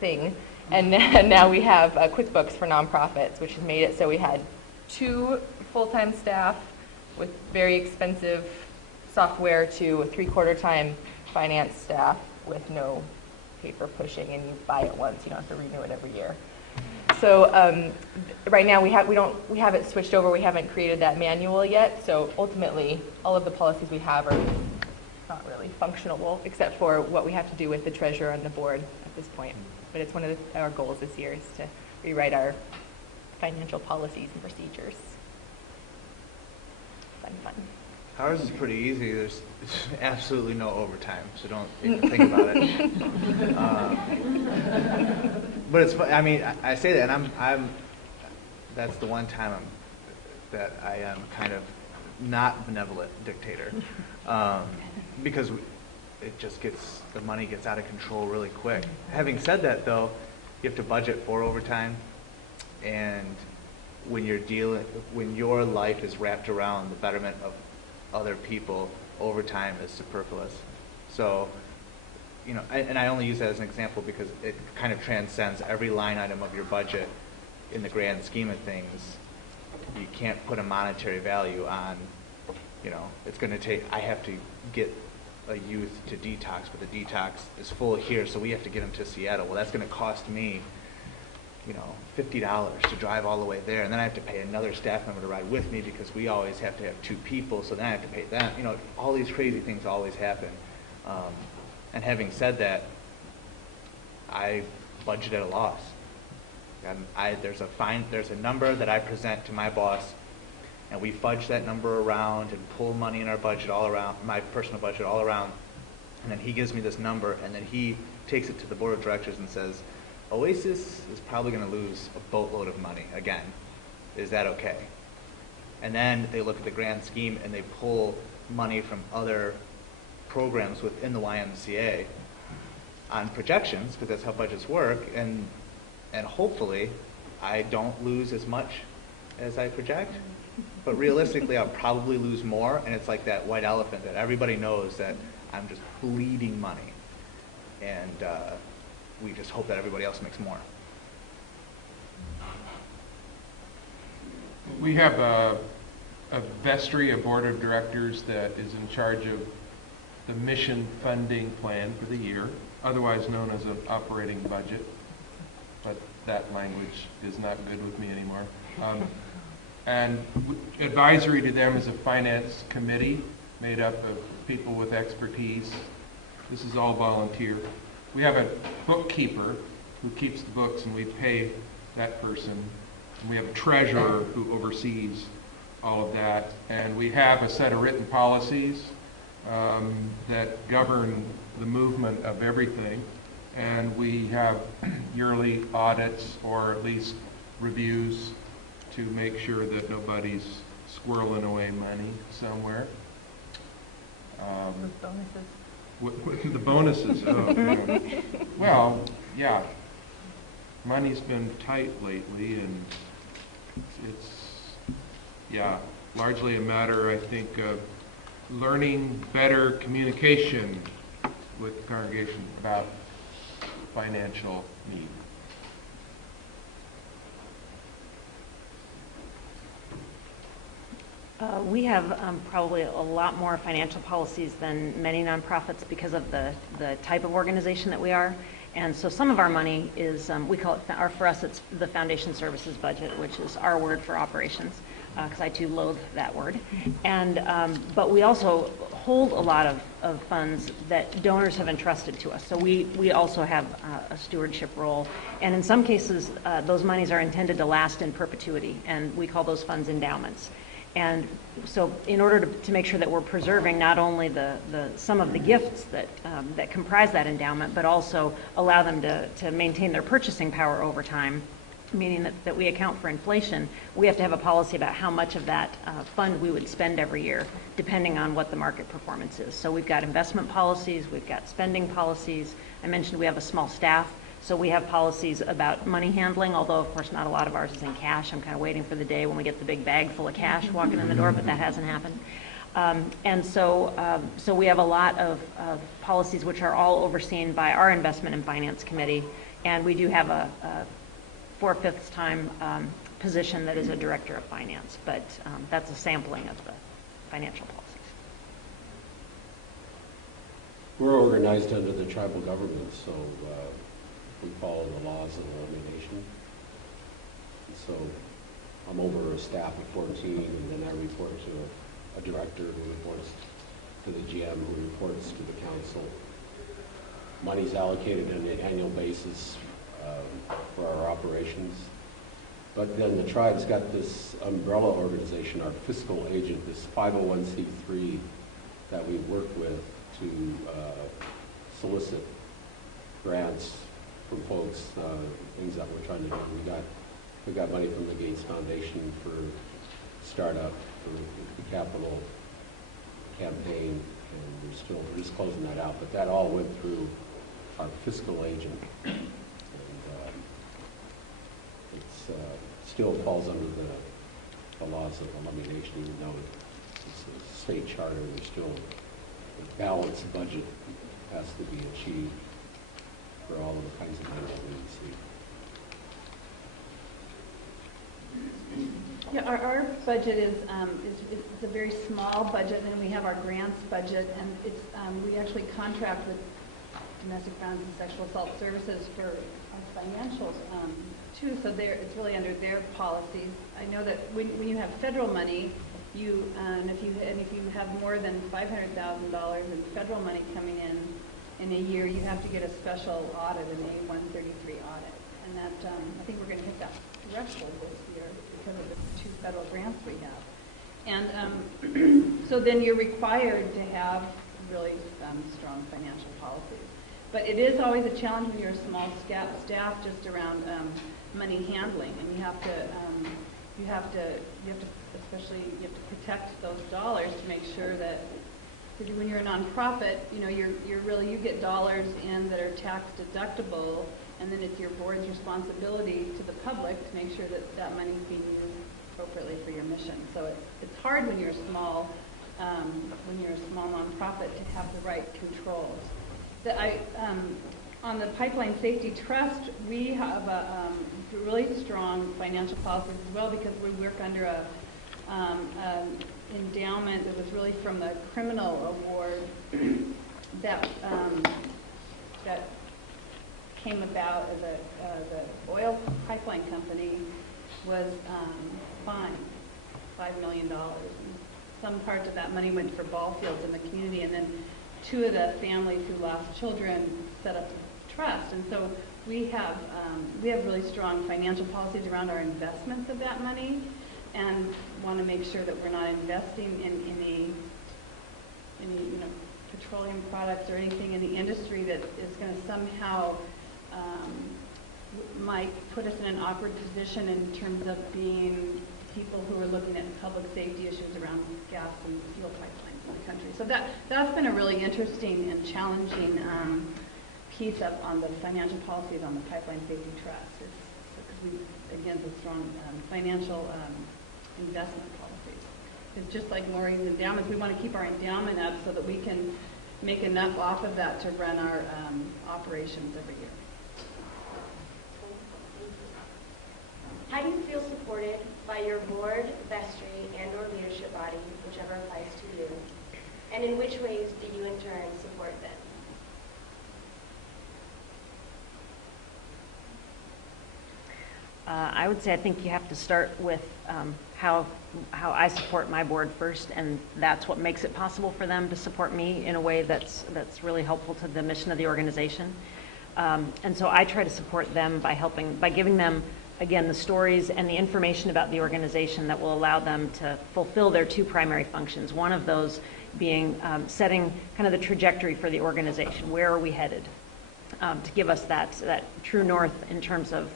thing. And now we have QuickBooks for nonprofits, which has made it so we had 2 full-time staff with very expensive software to a 3/4-time finance staff with no paper pushing, and you buy it once, you don't have to renew it every year. So right now we haven't switched over, we haven't created that manual yet, so ultimately all of the policies we have are not really functional, except for what we have to do with the treasurer and the board at this point. But it's one of our goals this year is to rewrite our financial policies and procedures. Fun. Ours is pretty easy. There's absolutely no overtime, so don't even think about it. But it's fun. I mean, I say that, and I'm. That's the one time that I am kind of not benevolent dictator, because the money gets out of control really quick. Having said that, though, you have to budget for overtime, and when your life is wrapped around the betterment of other people, overtime is superfluous. So, and I only use that as an example because it kind of transcends every line item of your budget in the grand scheme of things. You can't put a monetary value on, it's going to take, I have to get a youth to detox, but the detox is full here, so we have to get them to Seattle. Well, that's going to cost me, $50 to drive all the way there, and then I have to pay another staff member to ride with me because we always have to have 2 people, so then I have to pay them. All these crazy things always happen. And having said that, I budget at a loss. There's a number that I present to my boss, and we fudge that number around and pull money in our budget all around, my personal budget all around, and then he gives me this number, and then he takes it to the board of directors and says, Oasis is probably going to lose a boatload of money again. Is that okay? And then they look at the grand scheme and they pull money from other programs within the YMCA on projections, because that's how budgets work, and hopefully I don't lose as much as I project. But realistically, I'll probably lose more, and it's like that white elephant that everybody knows that I'm just bleeding money. And we just hope that everybody else makes more. We have a vestry, a board of directors that is in charge of the mission funding plan for the year, otherwise known as an operating budget. But that language is not good with me anymore. And advisory to them is a finance committee made up of people with expertise. This is all volunteer. We have a bookkeeper who keeps the books, and we pay that person. And we have a treasurer who oversees all of that. And we have a set of written policies that govern the movement of everything. And we have yearly audits, or at least reviews, to make sure that nobody's squirreling away money somewhere. Bonuses. The bonuses, oh, no. Well, yeah, money's been tight lately, and it's largely a matter, I think, of learning better communication with the congregation about financial need. We have probably a lot more financial policies than many nonprofits because of the type of organization that we are. And so some of our money is, we call it, for us it's the foundation services budget, which is our word for operations, because I too loathe that word. And but we also hold a lot of funds that donors have entrusted to us. So we also have a stewardship role. And in some cases, those monies are intended to last in perpetuity, and we call those funds endowments. And so in order to make sure that we're preserving not only some of the gifts that comprise that endowment, but also allow them to maintain their purchasing power over time, meaning that we account for inflation, we have to have a policy about how much of that fund we would spend every year, depending on what the market performance is. So we've got investment policies, we've got spending policies. I mentioned we have a small staff. So we have policies about money handling, although of course not a lot of ours is in cash. I'm kind of waiting for the day when we get the big bag full of cash walking in the door, but that hasn't happened. And so we have a lot of policies which are all overseen by our investment and finance committee, and we do have a 4/5 time position that is a director of finance, but that's a sampling of the financial policies. We're organized under the tribal government, so we follow the laws of elimination. And so I'm over a staff of 14, and then I report to a director who reports to the GM, who reports to the council. Money's allocated on an annual basis for our operations. But then the tribe's got this umbrella organization, our fiscal agent, this 501c3 that we work with to solicit grants from folks, things that we're trying to do. We got money from the Gates Foundation for startup, for the capital campaign, and we're just closing that out. But that all went through our fiscal agent, and it still falls under the laws of elimination, even though it's a state charter. There's still a balanced budget has to be achieved for all of the kinds of money that we receive. Yeah, our budget is a very small budget, and then we have our grants budget, and it's we actually contract with domestic violence and sexual assault services for our financials too. So it's really under their policies. I know that when you have federal money, you if you have more than $500,000 in federal money coming in a year, you have to get a special audit, an A-133 audit, and that I think we're going to hit that threshold this year because of the 2 federal grants we have. And so then you're required to have really strong financial policies. But it is always a challenge when you're a small staff just around money handling, and you have to protect those dollars to make sure that, because when you're a nonprofit, you get dollars in that are tax deductible, and then it's your board's responsibility to the public to make sure that that money is being used appropriately for your mission. So it's hard when you're a small nonprofit to have the right controls. On the Pipeline Safety Trust, we have a really strong financial policies as well, because we work under a endowment that was really from the criminal award that came about as the oil pipeline company was fined $5 million. And some parts of that money went for ball fields in the community, and then 2 of the families who lost children set up a trust. And so we have really strong financial policies around our investments of that money, and want to make sure that we're not investing in any petroleum products or anything in the industry that is going to somehow might put us in an awkward position in terms of being people who are looking at public safety issues around gas and fuel pipelines in the country. So that's been a really interesting and challenging piece on the financial policies on the Pipeline Safety Trust. Because we, again, have strong financial investment policies. It's just like Mauri's endowments. We want to keep our endowment up so that we can make enough off of that to run our operations every year. How do you feel supported by your board, vestry, and/or leadership body, whichever applies to you? And in which ways do you in turn support them? I would say I think you have to start with how I support my board first, and that's what makes it possible for them to support me in a way that's really helpful to the mission of the organization. And so I try to support them by giving them, again, the stories and the information about the organization that will allow them to fulfill their 2 primary functions. One of those being setting kind of the trajectory for the organization. Where are we headed? To give us that true north in terms of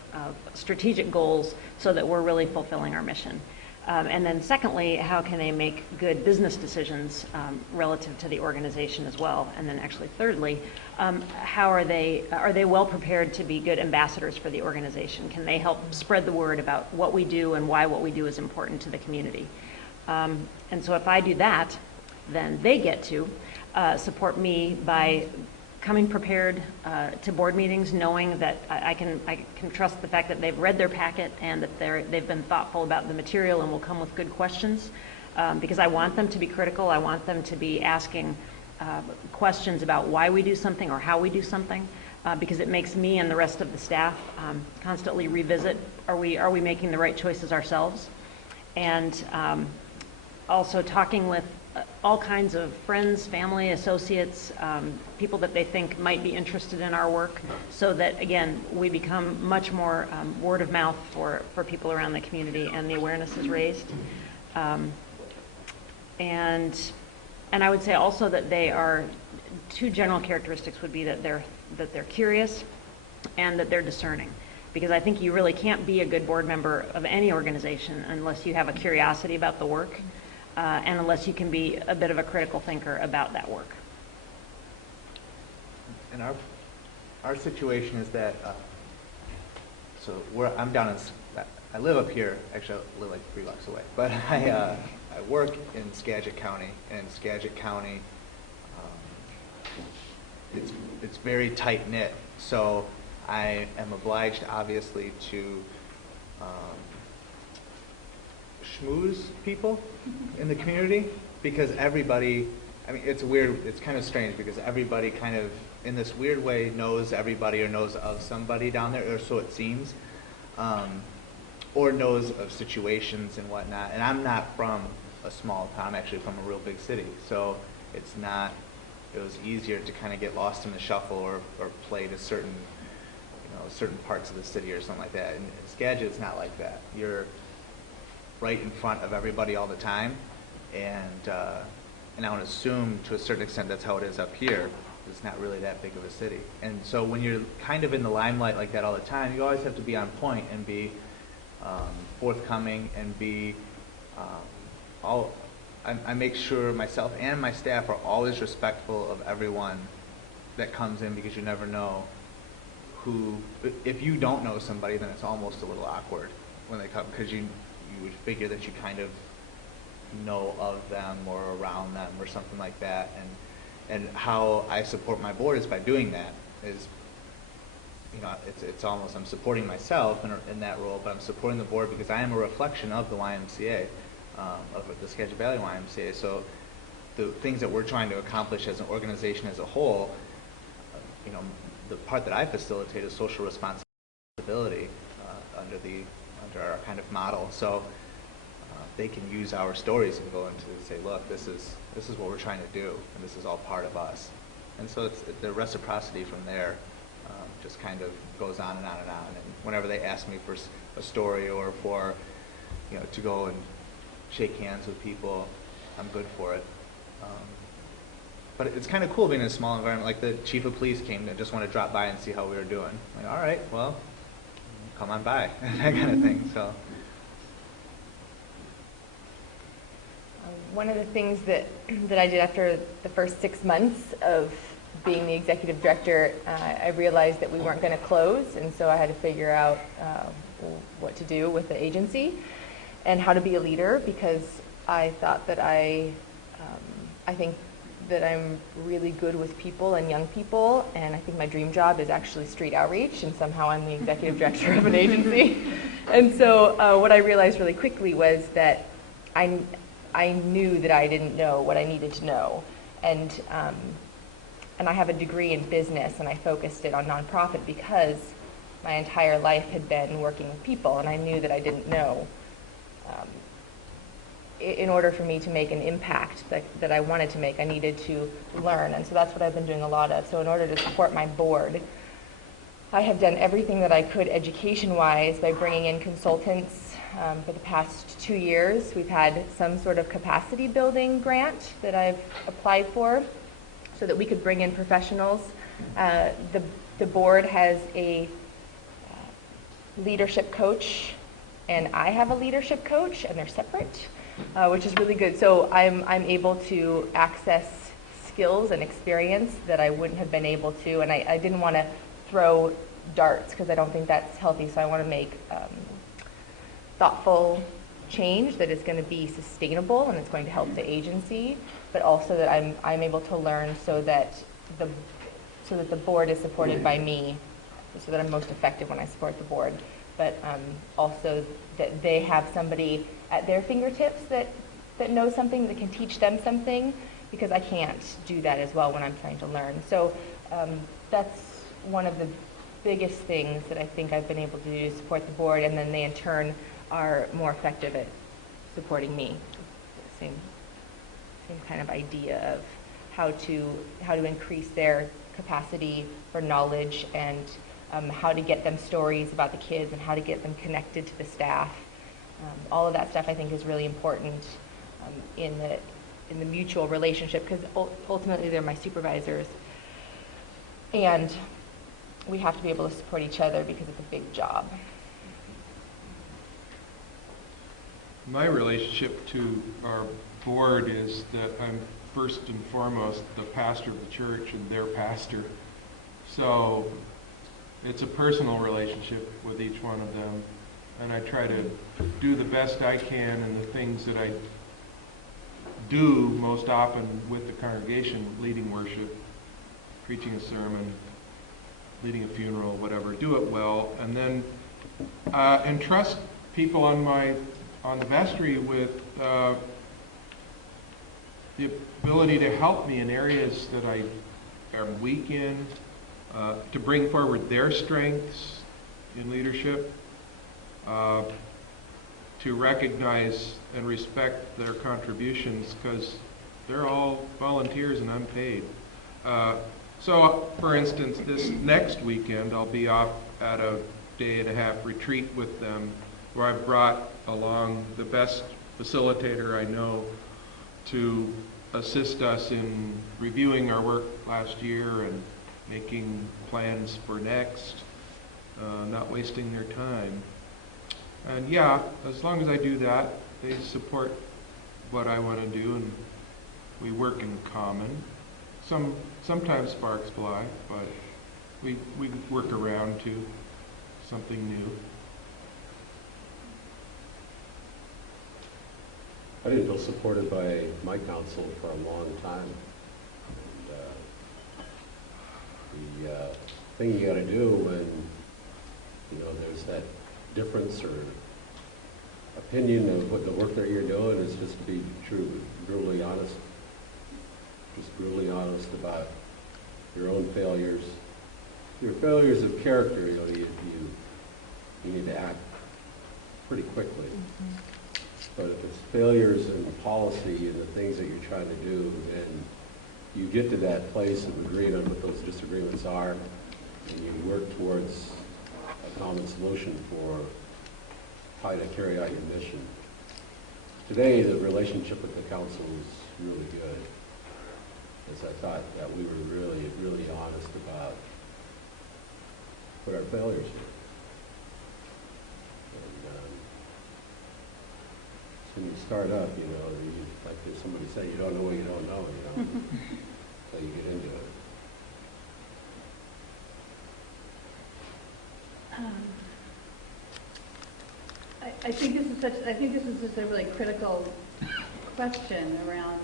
strategic goals so that we're really fulfilling our mission. And then secondly, how can they make good business decisions relative to the organization as well? And then actually thirdly, how are they well prepared to be good ambassadors for the organization? Can they help spread the word about what we do and why what we do is important to the community? And so if I do that, then they get to support me by coming prepared to board meetings, knowing that I can trust the fact that they've read their packet and that they've been thoughtful about the material and will come with good questions, because I want them to be critical. I want them to be asking questions about why we do something or how we do something, because it makes me and the rest of the staff constantly revisit, are we making the right choices ourselves? And also talking with all kinds of friends, family, associates, people that they think might be interested in our work, so that, again, we become much more word of mouth for people around the community, and the awareness is raised. And I would say also that they are, 2 general characteristics would be that they're curious and that they're discerning. Because I think you really can't be a good board member of any organization unless you have a curiosity about the work. And unless you can be a bit of a critical thinker about that work. And our situation is that, I'm down in, I live up here, actually I live like 3 blocks away, but I work in Skagit County, and Skagit County, it's very tight-knit, so I am obliged, obviously, to schmooze people in the community, because everybody, I mean, it's weird, it's kind of strange because everybody kind of, in this weird way, knows everybody or knows of somebody down there, or so it seems, or knows of situations and whatnot. And I'm not from a small town, I'm actually from a real big city, so it's not, it was easier to kind of get lost in the shuffle or play to certain, certain parts of the city or something like that. And Skagit, it's not like that. You're right in front of everybody all the time, and I would assume to a certain extent that's how it is up here. It's not really that big of a city. And so when you're kind of in the limelight like that all the time, you always have to be on point and be forthcoming and be I make sure myself and my staff are always respectful of everyone that comes in, because you never know who, if you don't know somebody, then it's almost a little awkward when they come, because you would figure that you kind of know of them or around them or something like that. And how I support my board is by doing that. Is, it's almost, I'm supporting myself in that role, but I'm supporting the board because I am a reflection of the YMCA, of the Skagit Valley YMCA. So the things that we're trying to accomplish as an organization as a whole, the part that I facilitate is social responsibility under our kind of model. So they can use our stories and go into say, look, this is what we're trying to do, and this is all part of us. And so it's the reciprocity from there just kind of goes on and on and on. And whenever they ask me for a story or for to go and shake hands with people, I'm good for it. But it's kind of cool being in a small environment. Like the chief of police came to just want to drop by and see how we were doing. Like, all right, well, come on by, that kind of thing. So. One of the things that I did after the first 6 months of being the executive director, I realized that we weren't going to close, and so I had to figure out what to do with the agency and how to be a leader, because I thought that I think that I'm really good with people and young people, and I think my dream job is actually street outreach, and somehow I'm the executive director of an agency. And so what I realized really quickly was that I knew that I didn't know what I needed to know, and I have a degree in business, and I focused it on nonprofit because my entire life had been working with people, and I knew that I didn't know. In order for me to make an impact that I wanted to make, I needed to learn, and so that's what I've been doing a lot of. So in order to support my board, I have done everything that I could education-wise by bringing in consultants. For the past 2 years, we've had some sort of capacity building grant that I've applied for so that we could bring in professionals. The board has a leadership coach, and I have a leadership coach, and they're separate, which is really good. So I'm able to access skills and experience that I wouldn't have been able to, and I didn't want to throw darts because I don't think that's healthy, so I want to make thoughtful change that is going to be sustainable and it's going to help the agency, but also that I'm able to learn so that the board is supported by me, so that I'm most effective when I support the board, but also that they have somebody at their fingertips that knows something, that can teach them something, because I can't do that as well when I'm trying to learn. So that's one of the biggest things that I think I've been able to do to support the board, and then they in turn are more effective at supporting me. Same kind of idea of how to increase their capacity for knowledge, and how to get them stories about the kids, and how to get them connected to the staff. All of that stuff I think is really important in the mutual relationship, because ultimately they're my supervisors, and we have to be able to support each other because it's a big job. My relationship to our board is that I'm first and foremost the pastor of the church and their pastor. So it's a personal relationship with each one of them, and I try to do the best I can in the things that I do most often with the congregation, leading worship, preaching a sermon, leading a funeral, whatever. Do it well, and then entrust people on my on the vestry with the ability to help me in areas that I am weak in, to bring forward their strengths in leadership, to recognize and respect their contributions, because they're all volunteers and unpaid. So, for instance, this next weekend I'll be off at a day-and-a-half retreat with them, where I've brought along the best facilitator I know to assist us in reviewing our work last year and making plans for next, not wasting their time. And yeah, as long as I do that, they support what I want to do, and we work in common. Sometimes sparks fly, but we work around to something new. I didn't feel supported by my council for a long time. And, the thing you got to do when there's that difference or opinion of what the work that you're doing is just to be brutally honest. Just brutally honest about your own failures. Your failures of character, you need to act pretty quickly. Mm-hmm. But if it's failures in policy and the things that you're trying to do, then you get to that place of agreeing on what those disagreements are, and you work towards a common solution for how to carry out your mission. Today, the relationship with the council is really good, as I thought that we were really, really honest about what our failures were. When you start up, like somebody said, you don't know what you don't know, until you get into it. I think this is just a really critical question around,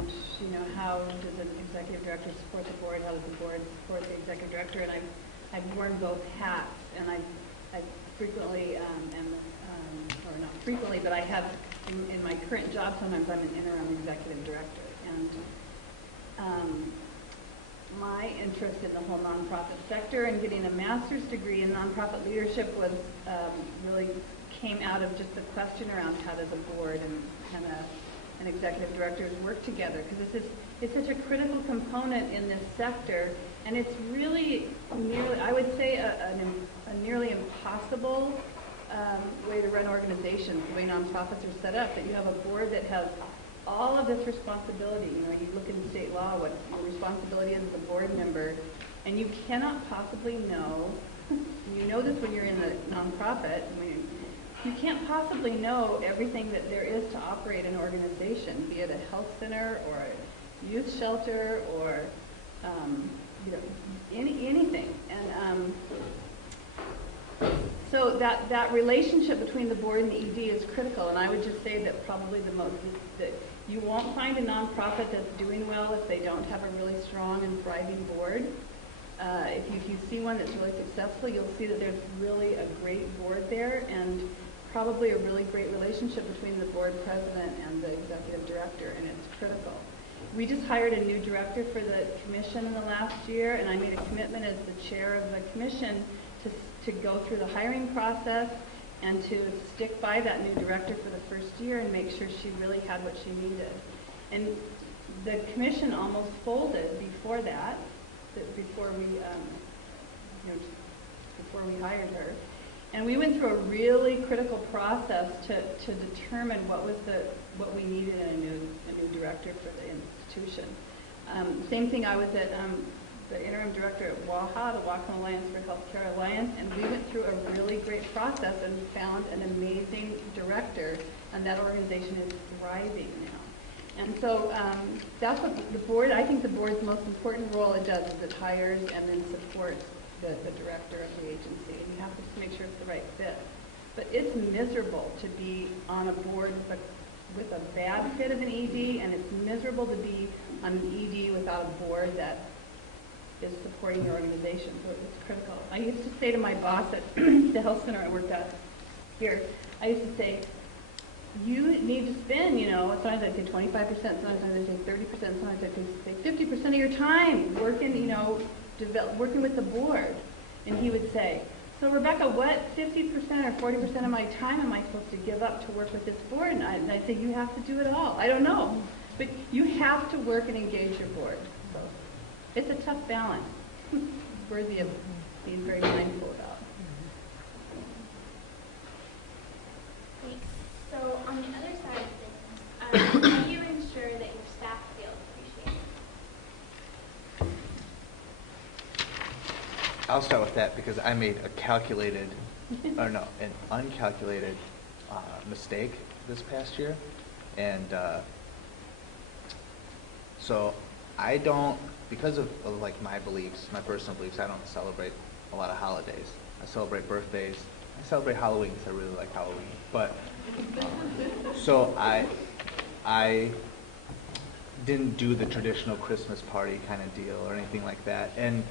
how does an executive director support the board? How does the board support the executive director? And I've worn both hats, and I frequently or not frequently, but I have in my current job, sometimes I'm an interim executive director. And my interest in the whole nonprofit sector and getting a master's degree in nonprofit leadership was really came out of just the question around how does a board and an executive director work together, because it's such a critical component in this sector, and it's really nearly, I would say, a nearly impossible way to run organizations, the way nonprofits are set up, that you have a board that has all of this responsibility. You look in state law what your responsibility is as a board member, and you cannot possibly know, you know this when you're in a nonprofit, you can't possibly know everything that there is to operate an organization, be it a health center or a youth shelter or anything. And so that relationship between the board and the ED is critical, and I would just say that probably that you won't find a nonprofit that's doing well if they don't have a really strong and thriving board. If you see one that's really successful, you'll see that there's really a great board there, and probably a really great relationship between the board president and the executive director, and it's critical. We just hired a new director for the commission in the last year, and I made a commitment as the chair of the commission to go through the hiring process and to stick by that new director for the first year and make sure she really had what she needed. And the commission almost folded before that, before we hired her. And we went through a really critical process to determine what we needed in a new director for the institution. Same thing, I was at the interim director at WAHA, the Whatcom Alliance for Healthcare Alliance, and we went through a really great process and found an amazing director, and that organization is thriving now. And so that's what the board, I think the board's most important role it does is it hires and then supports the director of the agency. And you have to make sure it's the right fit. But it's miserable to be on a board with a bad fit of an ED, and it's miserable to be on an ED without a board that is supporting your organization. So it's critical. I used to say to my boss at the health center I worked at here, I used to say, you need to spend, sometimes I'd say 25%, sometimes I'd say 30%, sometimes I'd say 50% of your time working, working with the board. And he would say, so Rebecca, what 50% or 40% of my time am I supposed to give up to work with this board? And I'd say, you have to do it all. I don't know. But you have to work and engage your board. So it's a tough balance. Worthy of being very mindful about. Thanks. So on the other side of things, how do you ensure that your staff feels appreciated? I'll start with that because I made a calculated, or no, an uncalculated mistake this past year. And so I don't, because of like my beliefs, my personal beliefs, I don't celebrate a lot of holidays. I celebrate birthdays. I celebrate Halloween because I really like Halloween. But so I didn't do the traditional Christmas party kind of deal or anything like that. And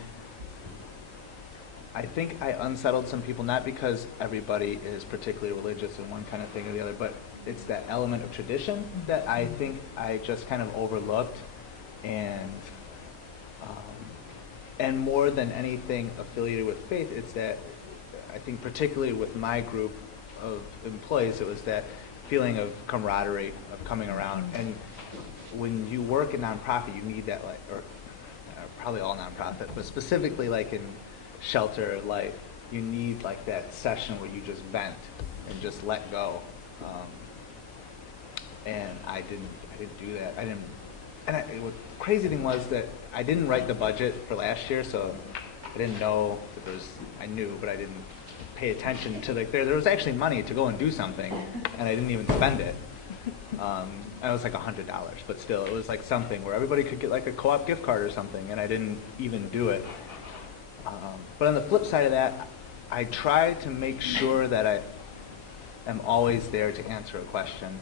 I think I unsettled some people, not because everybody is particularly religious in one kind of thing or the other, but it's that element of tradition that I think I just kind of overlooked. And more than anything affiliated with faith, it's that I think particularly with my group of employees, it was that feeling of camaraderie, of coming around. And when you work in nonprofit, you need that, like, or probably all nonprofit, but specifically like in shelter life, you need like that session where you just vent and just let go. And I didn't do that. And the crazy thing was that I didn't write the budget for last year, so I didn't know that I knew, but I didn't pay attention to there was actually money to go and do something, and I didn't even spend it. And it was like $100, but still, it was like something where everybody could get like a co-op gift card or something, and I didn't even do it. But on the flip side of that, I try to make sure that I am always there to answer a question,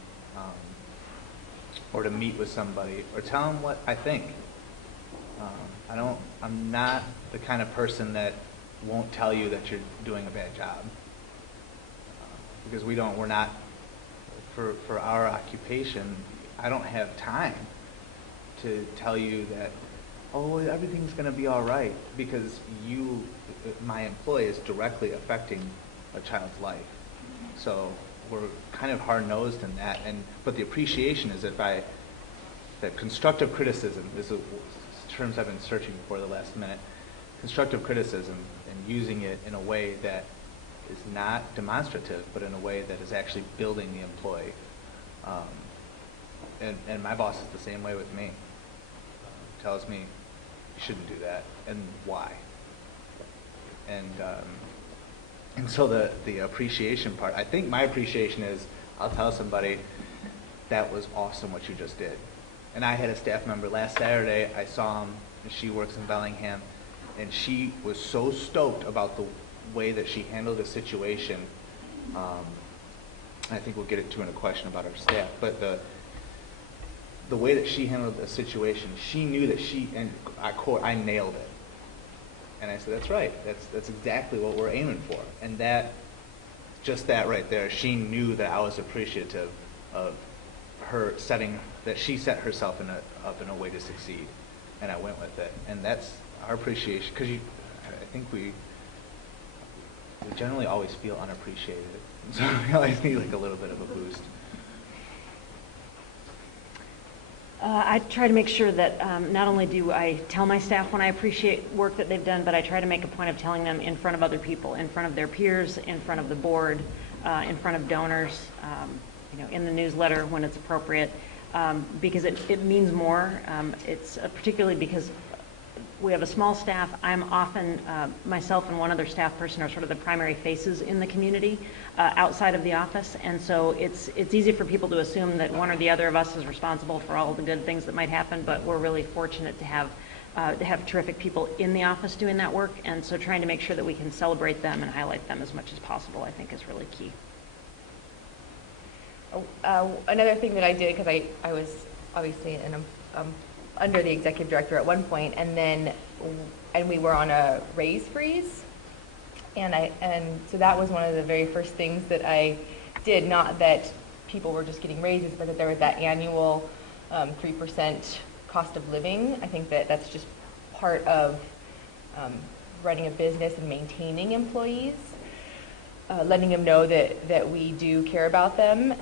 or to meet with somebody, or tell them what I think. I'm not the kind of person that won't tell you that you're doing a bad job. Because we're not, for our occupation, I don't have time to tell you that, oh, everything's going to be all right, because my employee is directly affecting a child's life. So we're kind of hard-nosed in that, but the appreciation is that constructive criticism is terms I've been searching for the last minute. Constructive criticism and using it in a way that is not demonstrative, but in a way that is actually building the employee. And my boss is the same way with me. Tells me you shouldn't do that, and why. And so the appreciation part, I think my appreciation is I'll tell somebody that was awesome what you just did. And I had a staff member last Saturday, I saw him, and she works in Bellingham, and she was so stoked about the way that she handled the situation. I think we'll get into in a question about our staff, but the way that she handled the situation, she knew that I nailed it. And I said, that's right, that's exactly what we're aiming for. And that right there, she knew that I was appreciative of her that she set herself up in a way to succeed, and I went with it. And that's our appreciation, because I think we generally always feel unappreciated, so we always need like a little bit of a boost. I try to make sure that not only do I tell my staff when I appreciate work that they've done, but I try to make a point of telling them in front of other people, in front of their peers, in front of the board, in front of donors, in the newsletter when it's appropriate, because it means more. It's particularly because we have a small staff. I'm often, myself and one other staff person are sort of the primary faces in the community outside of the office, and so it's easy for people to assume that one or the other of us is responsible for all of the good things that might happen, but we're really fortunate to have terrific people in the office doing that work, and so trying to make sure that we can celebrate them and highlight them as much as possible, I think, is really key. Another thing that I did, because I was obviously under the executive director at one point, and we were on a raise freeze, and so that was one of the very first things that I did. Not that people were just getting raises, but that there was that annual 3% cost of living. I think that that's just part of running a business and maintaining employees, letting them know that we do care about them.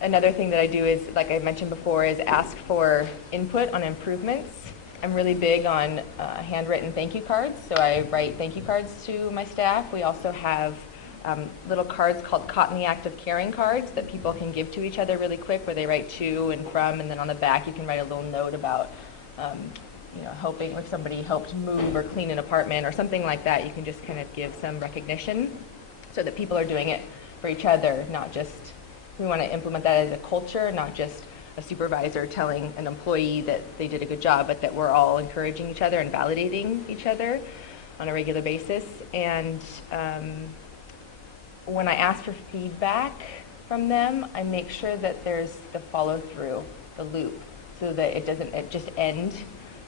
Another thing that I do is, like I mentioned before, is ask for input on improvements. I'm really big on handwritten thank you cards, so I write thank you cards to my staff. We also have little cards called Caught in the Act of Caring cards that people can give to each other really quick, where they write to and from, and then on the back you can write a little note about helping, if somebody helped move or clean an apartment or something like that. You can just kind of give some recognition so that people are doing it for each other, not just, we want to implement that as a culture, not just a supervisor telling an employee that they did a good job, but that we're all encouraging each other and validating each other on a regular basis. And when I ask for feedback from them, I make sure that there's the follow through, the loop, so that it just end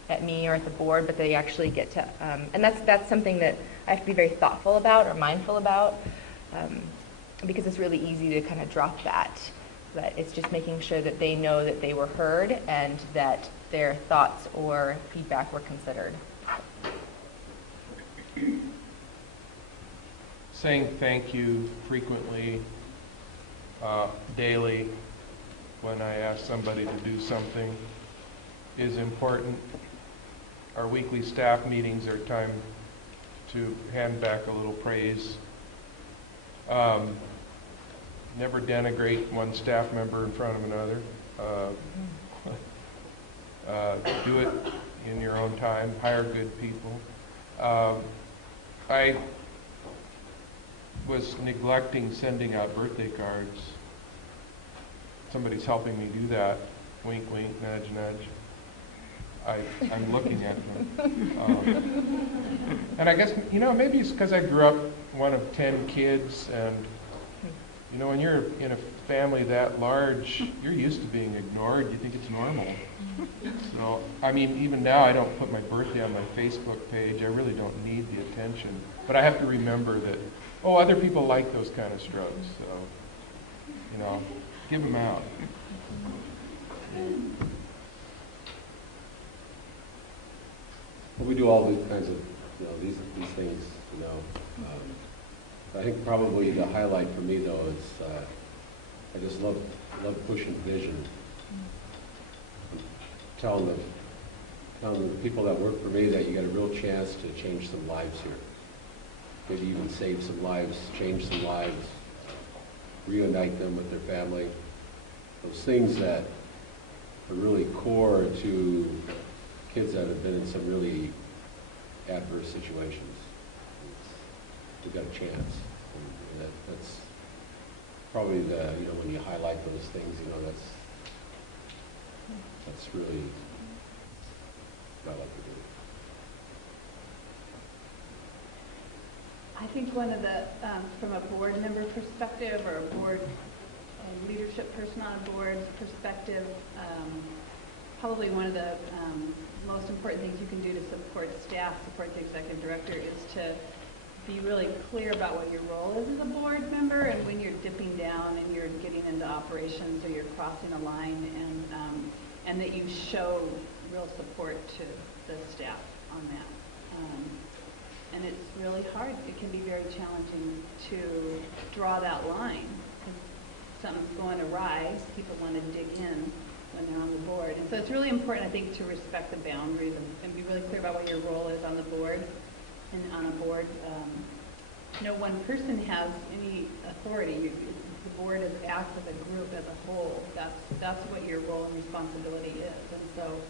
at me or at the board, but they actually get to, and that's something that I have to be very thoughtful about or mindful about, because it's really easy to kind of drop that. But it's just making sure that they know that they were heard and that their thoughts or feedback were considered. Saying thank you frequently, daily, when I ask somebody to do something is important. Our weekly staff meetings are time to hand back a little praise. Never denigrate one staff member in front of another. Do it in your own time. Hire good people. I was neglecting sending out birthday cards. Somebody's helping me do that. Wink, wink, nudge, nudge. I'm looking at them. And I guess, maybe it's because I grew up one of 10 kids, and when you're in a family that large, you're used to being ignored. You think it's normal. So, even now I don't put my birthday on my Facebook page. I really don't need the attention. But I have to remember that, other people like those kind of strokes. So, give them out. Well, we do all these kinds of, these things, I think probably the highlight for me, though, is I just love pushing vision. Telling the people that work for me that you got a real chance to change some lives here. Maybe even save some lives, change some lives, reunite them with their family. Those things that are really core to kids that have been in some really adverse situations. We've got a chance. And that's probably when you highlight those things, that's really what I like to do. I think one of the, from a board member perspective or a board leadership person on a board perspective, probably one of the most important things you can do to support staff, support the executive director, is to be really clear about what your role is as a board member, and when you're dipping down and you're getting into operations or you're crossing a line, and that you show real support to the staff on that. And it's really hard. It can be very challenging to draw that line, because something's going awry. People want to dig in when they're on the board. And so it's really important, I think, to respect the boundaries and be really clear about what your role is on the board. And on a board, no one person has any authority. The board acts as a group, as a whole. That's what your role and responsibility is. And so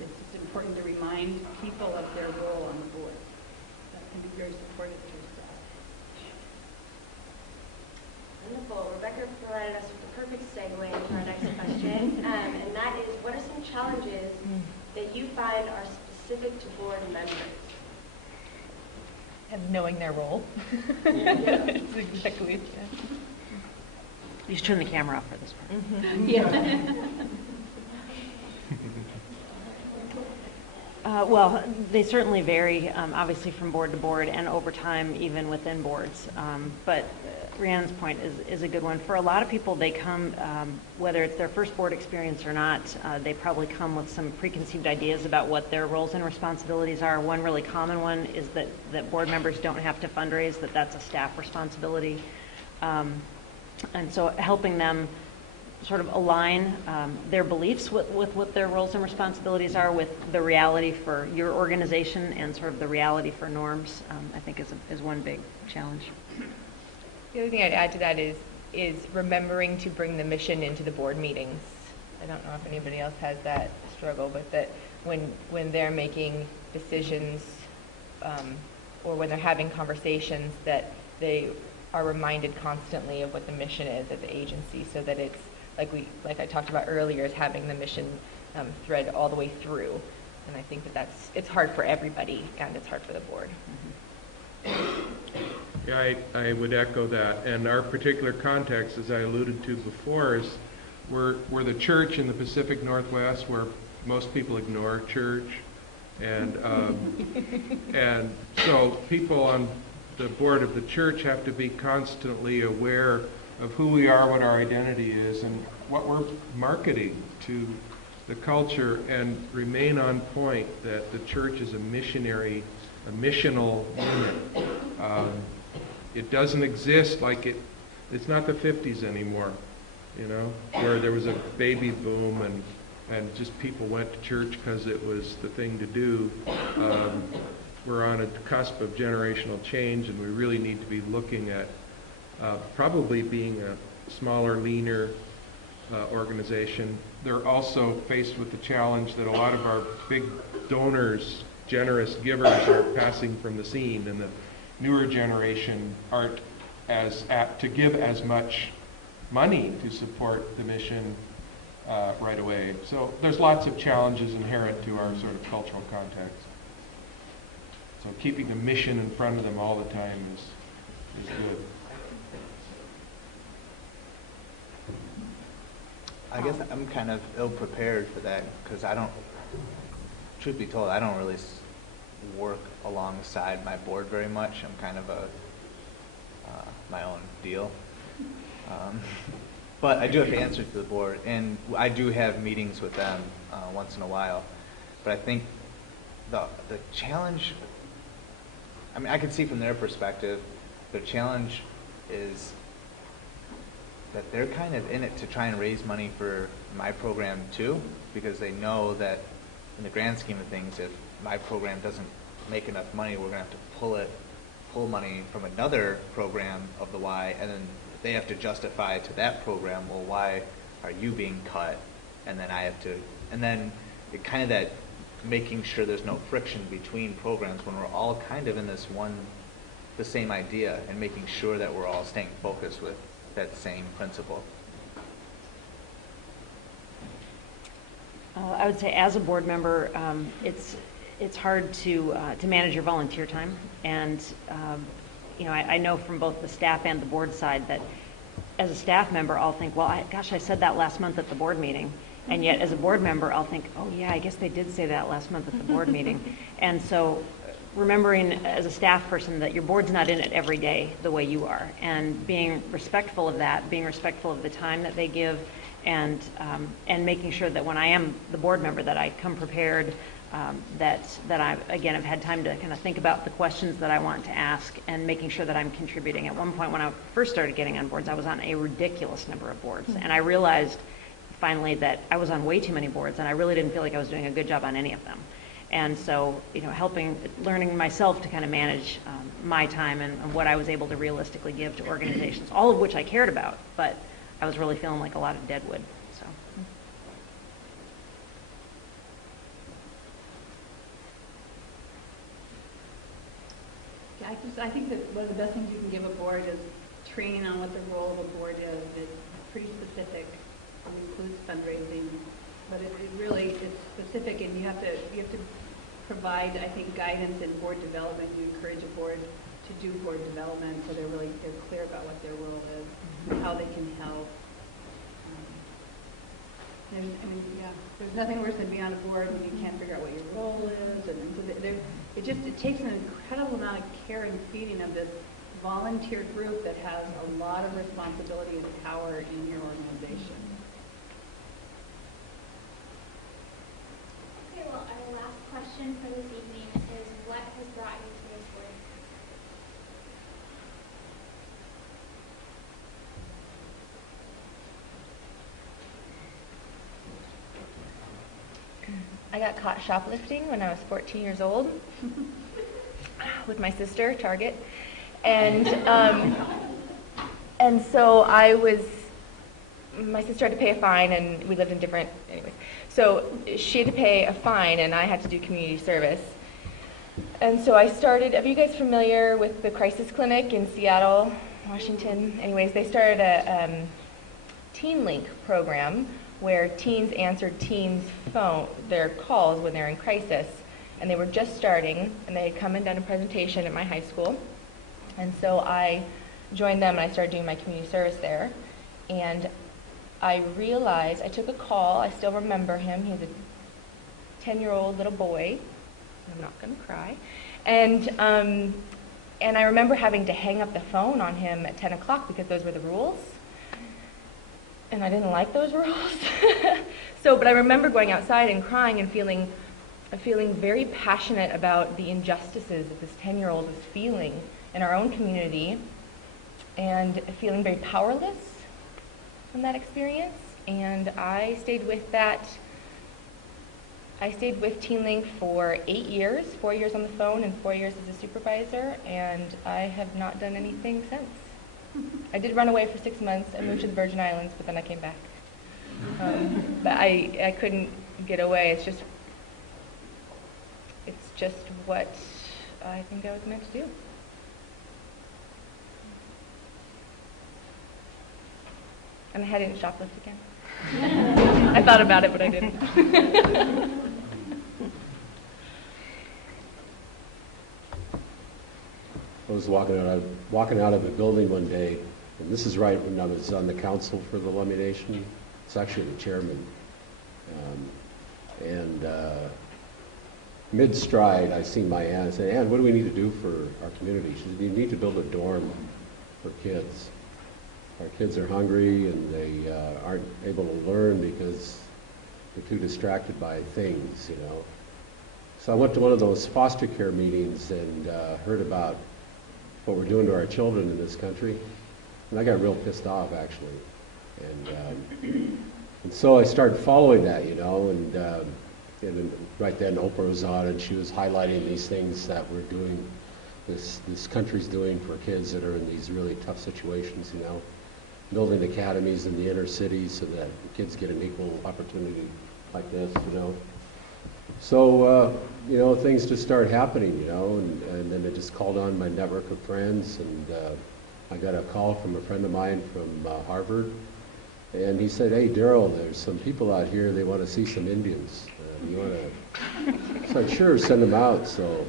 it's just important to remind people of their role on the board. That can be very supportive to your staff. Wonderful. Rebecca provided us with the perfect segue into our next question, and that is, what are some challenges that you find are specific to board members? And knowing their role. That's exactly. You should turn the camera off for this part. Mm-hmm. Yeah. Well, they certainly vary, obviously from board to board and over time even within boards. But Riannon's point is a good one. For a lot of people, they come, whether it's their first board experience or not, they probably come with some preconceived ideas about what their roles and responsibilities are. One really common one is that board members don't have to fundraise, that's a staff responsibility. And so helping them sort of align their beliefs with what their roles and responsibilities are with the reality for your organization and sort of the reality for norms, I think is one big challenge. The other thing I'd add to that is remembering to bring the mission into the board meetings. I don't know if anybody else has that struggle, but that when they're making decisions or when they're having conversations, that they are reminded constantly of what the mission is at the agency, so that it's like I talked about earlier, is having the mission thread all the way through. And I think it's hard for everybody, and it's hard for the board. Yeah, I would echo that. And our particular context, as I alluded to before, is we're the church in the Pacific Northwest where most people ignore church. And and so people on the board of the church have to be constantly aware of who we are, what our identity is, and what we're marketing to the culture, and remain on point that the church is a missional unit. It doesn't exist like it's not the 50s anymore, where there was a baby boom and just people went to church because it was the thing to do. We're on a cusp of generational change, and we really need to be looking at probably being a smaller, leaner organization. They're also faced with the challenge that a lot of our big donors, generous givers, are passing from the scene, and the newer generation aren't as apt to give as much money to support the mission right away. So there's lots of challenges inherent to our sort of cultural context. So keeping the mission in front of them all the time is good. I guess I'm kind of ill-prepared for that because truth be told, I don't really work alongside my board very much. I'm kind of my own deal. But I do have to answer to the board, and I do have meetings with them once in a while. But I think the challenge, I can see from their perspective, the challenge is that they're kind of in it to try and raise money for my program too, because they know that in the grand scheme of things, if my program doesn't make enough money, we're going to have to pull money from another program of the Y, and then they have to justify to that program, well, why are you being cut? And then I have to, and then it kind of that making sure there's no friction between programs when we're all kind of in the same idea, and making sure that we're all staying focused with that same principle. I would say as a board member, it's hard to manage your volunteer time, and I know from both the staff and the board side that as a staff member, I'll think, well, I said that last month at the board meeting, and yet as a board member, I'll think, oh yeah, I guess they did say that last month at the board meeting, and so remembering as a staff person that your board's not in it every day the way you are, and being respectful of that, being respectful of the time that they give, and making sure that when I am the board member that I come prepared, that I, again, have had time to kind of think about the questions that I want to ask, and making sure that I'm contributing. At one point when I first started getting on boards, I was on a ridiculous number of boards, and I realized finally that I was on way too many boards, and I really didn't feel like I was doing a good job on any of them. And so, learning myself to kind of manage my time and what I was able to realistically give to organizations, all of which I cared about, but I was really feeling like a lot of deadwood. So. I think that one of the best things you can give a board is training on what the role of a board is. It's pretty specific. It includes fundraising, but it really is specific, and you have to provide, I think, guidance in board development. You encourage a board to do board development, so they're clear about what their role is, how they can help. There's nothing worse than being on a board when you can't figure out what your role is, and so it takes an incredible amount of care and feeding of this volunteer group that has a lot of responsibility and power in your organization. Okay, well, our last question for this evening is, what has brought you to this work? I got caught shoplifting when I was 14 years old with my sister, Target. And so my sister had to pay a fine, and we lived in different, anyways. So she had to pay a fine, and I had to do community service. And so I started, are you guys familiar with the crisis clinic in Seattle, Washington? Anyways, they started a Teen Link program where teens answered their calls when they're in crisis. And they were just starting, and they had come and done a presentation at my high school. And so I joined them, and I started doing my community service there. And I realized, I took a call, I still remember him, he was a 10-year-old little boy. I'm not going to cry. And I remember having to hang up the phone on him at 10 o'clock because those were the rules. And I didn't like those rules. But I remember going outside and crying and feeling very passionate about the injustices that this 10-year-old was feeling in our own community, and feeling very powerless from that experience. And I stayed with that. I stayed with Teen Link for 8 years, 4 years on the phone and 4 years as a supervisor, and I have not done anything since. I did run away for 6 months. I moved to the Virgin Islands, but then I came back. But I couldn't get away. It's just what I think I was meant to do. And I hadn't shoplift again. I thought about it, but I didn't. I was walking out of a building one day, and this is right when I was on the council for the Lummi Nation. It's actually the chairman. Mid-stride, I seen my aunt and said, "Ann, what do we need to do for our community?" She said, "You need to build a dorm for kids. Our kids are hungry, and they aren't able to learn because they're too distracted by things, you know." So I went to one of those foster care meetings and heard about what we're doing to our children in this country. And I got real pissed off, actually. And so I started following that, you know, and right then Oprah was on, and she was highlighting these things that we're doing, this country's doing for kids that are in these really tough situations, you know, building academies in the inner cities so that kids get an equal opportunity like this, you know. So, you know, things just started happening, you know, and then I just called on my network of friends, and I got a call from a friend of mine from Harvard, and he said, "Hey, Darrell, there's some people out here, they want to see some Indians. You want to?" So I said, "Sure, send them out." So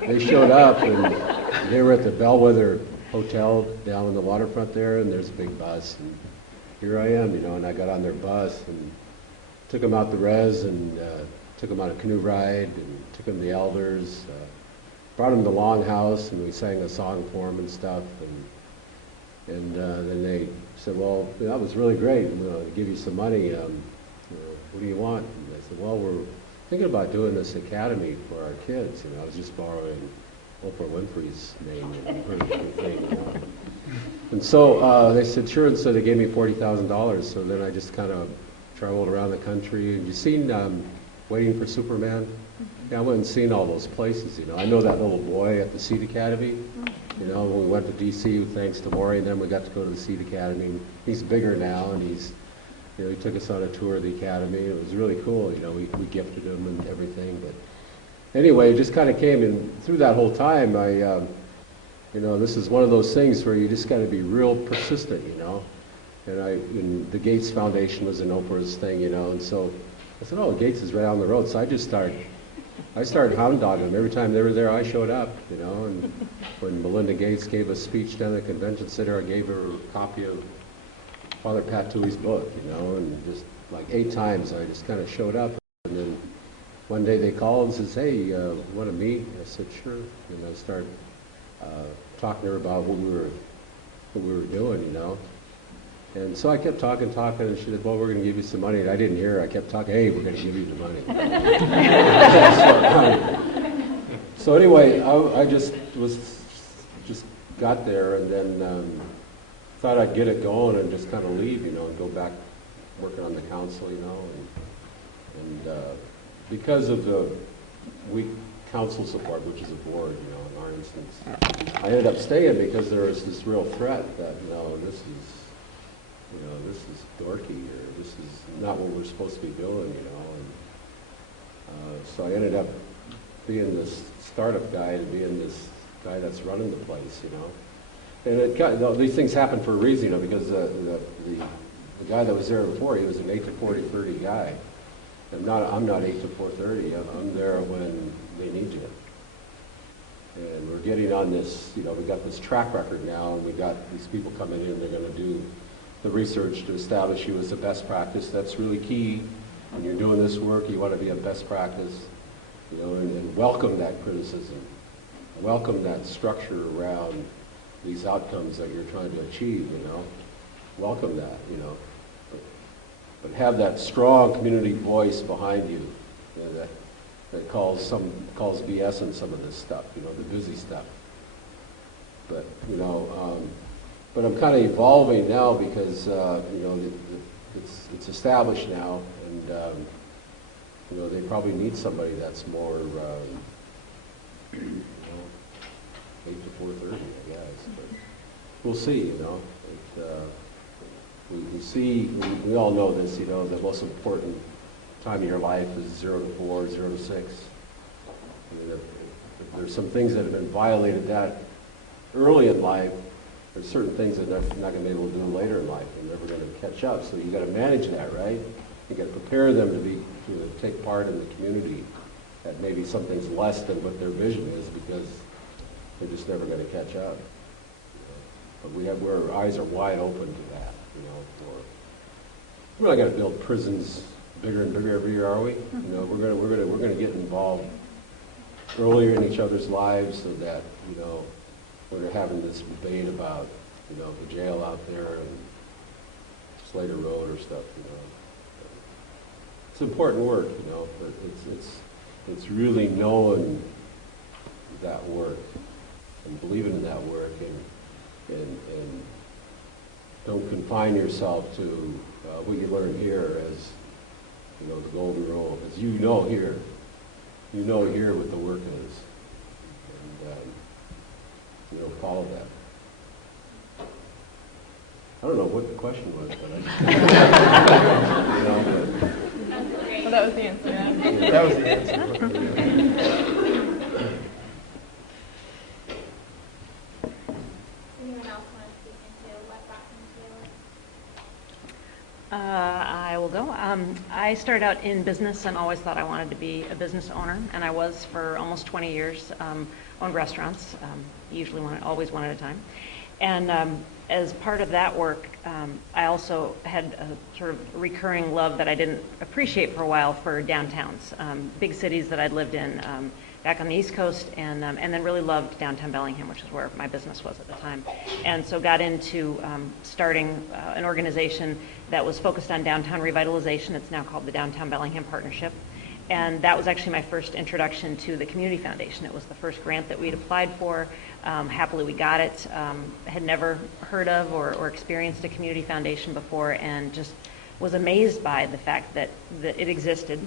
they showed up, and they were at the Bellwether Hotel down on the waterfront there, and there's a big bus, and here I am, you know, and I got on their bus and took them out the res, and took them on a canoe ride, and took them to the elders, brought them to the Longhouse, and we sang a song for them and stuff, and then they said, "Well, that was really great, I'm going to give you some money, what do you want?" And I said, "Well, we're thinking about doing this academy for our kids," you know, I was just borrowing Oprah Winfrey's name, and thing, you know. And so they said, "Sure," and so they gave me $40,000, so then I just kind of traveled around the country. And you seen Waiting for Superman? Yeah, I went and seen all those places, you know. I know that little boy at the Seed Academy. You know, when we went to D.C., thanks to Mauri, and then we got to go to the Seed Academy. And he's bigger now, and you know, he took us on a tour of the academy. It was really cool, you know. We gifted him and everything. But anyway, it just kind of came, and through that whole time, you know, this is one of those things where you just got to be real persistent, you know. And the Gates Foundation was in Oprah's thing, you know, and so I said, "Oh, Gates is right down the road." So I started hound dogging them. Every time they were there, I showed up, you know. And when Melinda Gates gave a speech down at the convention center, I gave her a copy of Father Pat Toohey's book, you know, and just like 8 times. I just kind of showed up, and then one day they called and says, "Hey, want to meet?" I said, "Sure." And I started talking to her about what we were doing, you know. And so I kept talking, and she said, "Well, we're going to give you some money." And I didn't hear her. I kept talking, "Hey, we're going to give you the money." So anyway, I just got there, and then thought I'd get it going and just kind of leave, you know, and go back working on the council, you know. And because of the weak council support, which is a board, you know, in our instance, I ended up staying because there was this real threat that, you know, this is dorky, or this is not what we're supposed to be doing, you know. And so I ended up being this startup guy to being this guy that's running the place, you know. And these things happen for a reason, you know, because the guy that was there before, he was an 8 to 4:30 guy. I'm not 8 to 4:30. I'm there when they need you. And we're getting on this, you know, we got this track record now, and we got these people coming in. They're going to do the research to establish you as a best practice. That's really key. When you're doing this work, you want to be a best practice, you know, and welcome that criticism, welcome that structure around these outcomes that you're trying to achieve, you know. Welcome that, you know. But have that strong community voice behind you, you know, that calls BS on some of this stuff, you know, the busy stuff. But, you know, but I'm kind of evolving now because, you know, it's established now, and, you know, they probably need somebody that's more, you know, 8 to 4:30, I guess. But we'll see, you know. We all know this, you know, the most important time of your life is 0 to 4, 0 to 6. I mean, if there's some things that have been violated that early in life, there's certain things that they're not going to be able to do later in life. They're never going to catch up. So you got to manage that, right? You got to prepare them to take part in the community. That maybe something's less than what their vision is because they're just never going to catch up. But our eyes are wide open to that. You know, we're not going to build prisons bigger and bigger every year, are we? You know, we're going to get involved earlier in each other's lives so that, you know, we're having this debate about, you know, the jail out there and Slater Road or stuff. You know, it's important work, you know, but it's really knowing that work and believing in that work and don't confine yourself to what you learn here as, you know, the golden rule, because you know here what the work is, and you know, follow that. I don't know what the question was, but I you know, but, Well, that was the answer. Yeah. That was the answer. Anyone else want to speak into what brought them to I will go. I started out in business and always thought I wanted to be a business owner, and I was for almost 20 years. Owned restaurants, always one at a time. And as part of that work, I also had a sort of recurring love that I didn't appreciate for a while for downtowns, big cities that I'd lived in back on the East Coast, and then really loved downtown Bellingham, which is where my business was at the time. And so got into starting an organization that was focused on downtown revitalization. It's now called the Downtown Bellingham Partnership. And that was actually my first introduction to the Community Foundation. It was the first grant that we'd applied for. Happily, we got it. Had never heard of or experienced a community foundation before, and just was amazed by the fact that it existed,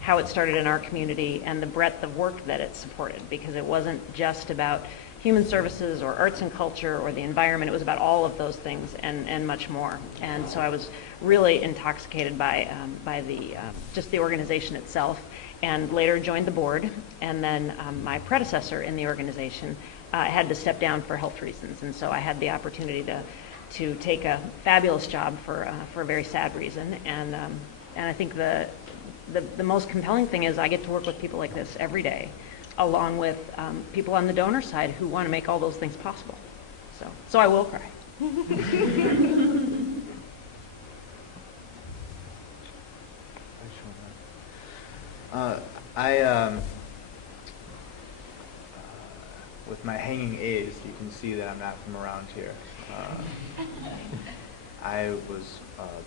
how it started in our community, and the breadth of work that it supported, because it wasn't just about human services or arts and culture or the environment. It was about all of those things and much more. And so I was really intoxicated by just the organization itself, and later joined the board. And then my predecessor in the organization had to step down for health reasons, and so I had the opportunity to take a fabulous job for a very sad reason. And I think the most compelling thing is I get to work with people like this every day, along with people on the donor side who want to make all those things possible. So I will cry. With my hanging A's, you can see that I'm not from around here. I was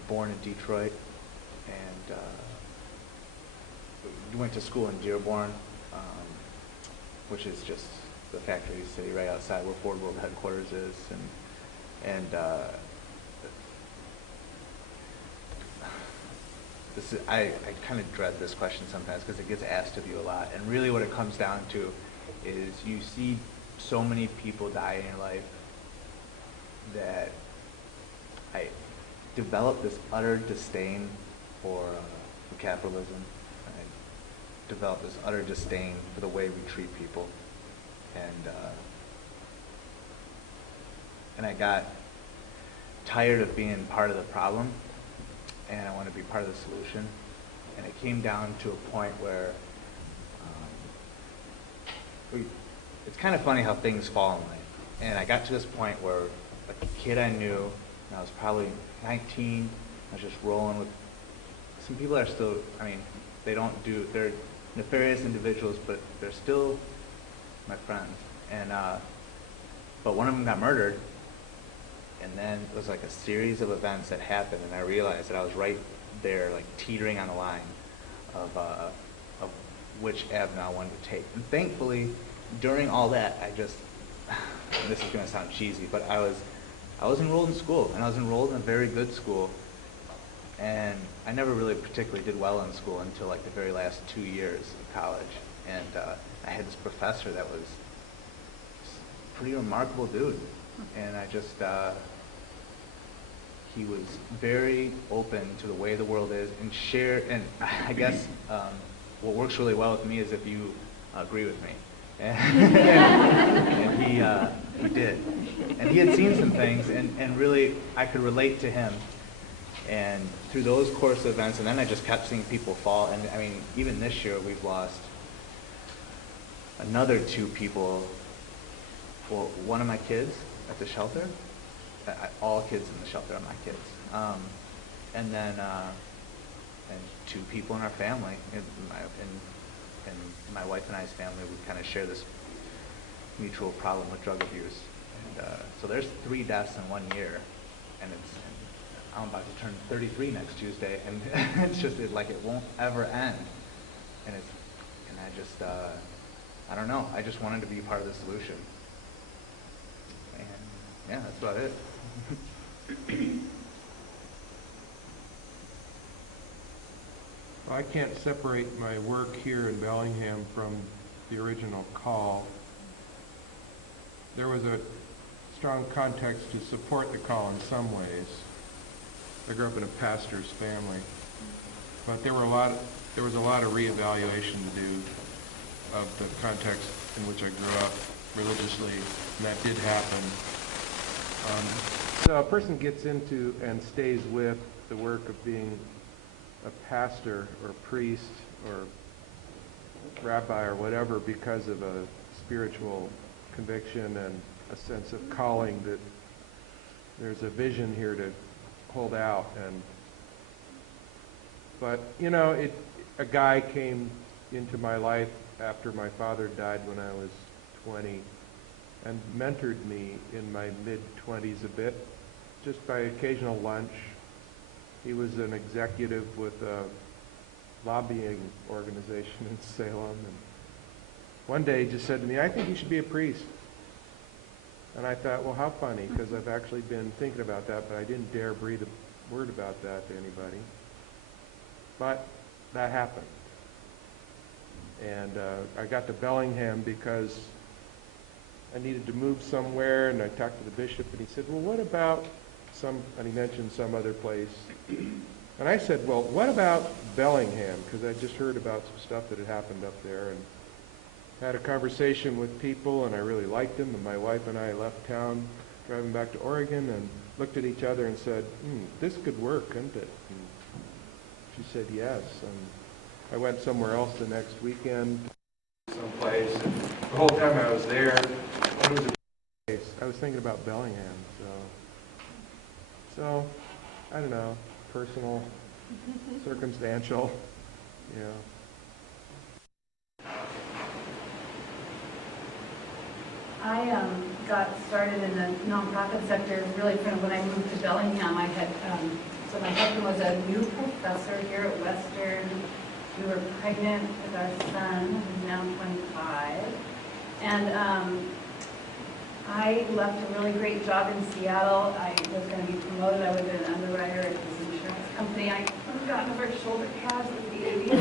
born in Detroit and went to school in Dearborn, which is just the factory city right outside where Ford World headquarters is, I kind of dread this question sometimes because it gets asked of you a lot, and really what it comes down to is you see so many people die in your life that I developed this utter disdain for capitalism. I developed this utter disdain for the way we treat people, and I got tired of being part of the problem, and I want to be part of the solution. And it came down to a point where it's kind of funny how things fall in life. And I got to this point where a kid I knew, and I was probably 19, I was just rolling with some people that are still, they're nefarious individuals, but they're still my friends. And but one of them got murdered, and then it was like a series of events that happened, and I realized that I was right there, like teetering on the line of which avenue I wanted to take. And thankfully, during all that, this is going to sound cheesy, but I was enrolled in school, and I was enrolled in a very good school, and I never really particularly did well in school until like the very last 2 years of college. And I had this professor that was a pretty remarkable dude, and he was very open to the way the world is, and I guess what works really well with me is if you agree with me. And he did. And he had seen some things, and really I could relate to him. And through those course of events, and then I just kept seeing people fall. And I mean, even this year we've lost another 2 people. Well, one of my kids at the shelter. All kids in the shelter are my kids. And then and 2 people in our family. In my wife and I's family, we kind of share this mutual problem with drug abuse. And so there's 3 deaths in 1 year, and I'm about to turn 33 next Tuesday, and it's just it won't ever end. And I don't know. I just wanted to be part of the solution. And yeah, that's about it. I can't separate my work here in Bellingham from the original call. There was a strong context to support the call in some ways. I grew up in a pastor's family, but there was a lot of reevaluation to do of the context in which I grew up religiously, and that did happen. So a person gets into and stays with the work of being a pastor or priest or rabbi or whatever because of a spiritual conviction and a sense of calling that there's a vision here to hold out. But a guy came into my life after my father died when I was 20 and mentored me in my mid-20s a bit, just by occasional lunch. He was an executive with a lobbying organization in Salem, and one day he just said to me, "I think you should be a priest." And I thought, well, how funny, because I've actually been thinking about that, but I didn't dare breathe a word about that to anybody. But that happened. And I got to Bellingham because I needed to move somewhere, and I talked to the bishop, and he said, well, what about and he mentioned some other place. And I said, well, what about Bellingham? Because I just heard about some stuff that had happened up there, and had a conversation with people, and I really liked them, and my wife and I left town driving back to Oregon and looked at each other and said, this could work, couldn't it? And she said yes, and I went somewhere else the next weekend, someplace, and the whole time I was there, it was a place. I was thinking about Bellingham, so I don't know, personal, circumstantial, I got started in the nonprofit sector really from when I moved to Bellingham. I had, so my husband was a new professor here at Western. We were pregnant with our son, who's now 25. And I left a really great job in Seattle. I was going to be promoted. I was an underwriter at this insurance company. I got over shoulder pads with the baby.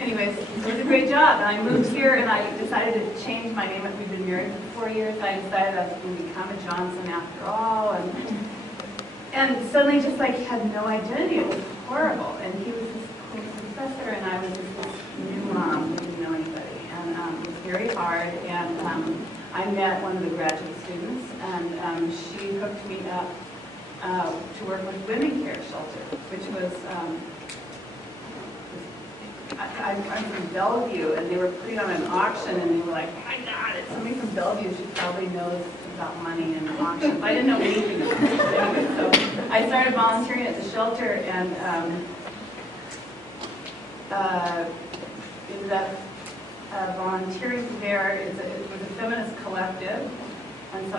Anyways, it was a great job. And I moved here and I decided to change my name. We've been married for 4 years. I decided I was going to become a Johnson after all. And suddenly just like had no identity. It was horrible. And he was this cool professor and I was just this new mom who didn't know anybody. And it was very hard. And I met one of the graduate students and she hooked me up to work with Women Care Shelter, which was I'm from Bellevue, and they were putting on an auction, and they were like, oh my God, it's somebody from Bellevue. She probably knows about money and auctions. I didn't know anything about it. Anyway, so I started volunteering at the shelter, and ended up volunteering there. It was a feminist collective, and so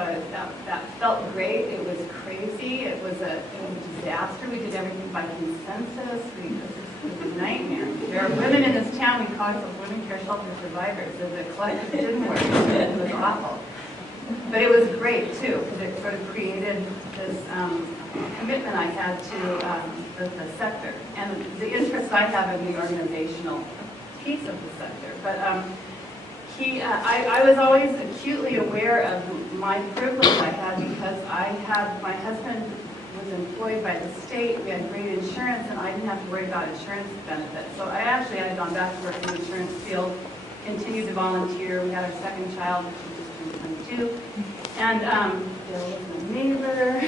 that felt great. It was crazy. It was a disaster. We did everything by consensus. It was a nightmare. There are women in this town, we call ourselves Women Care Shelter Survivors. So the collective didn't work. It was awful. But it was great, too, because it sort of created this commitment I had to the sector and the interest I have in the organizational piece of the sector. But I was always acutely aware of my privilege I had because my husband was employed by the state. We had great insurance, and I didn't have to worry about insurance benefits. So I actually had gone back to work in the insurance field, continued to volunteer. We had our second child, which was just 22. And Darrell was my neighbor.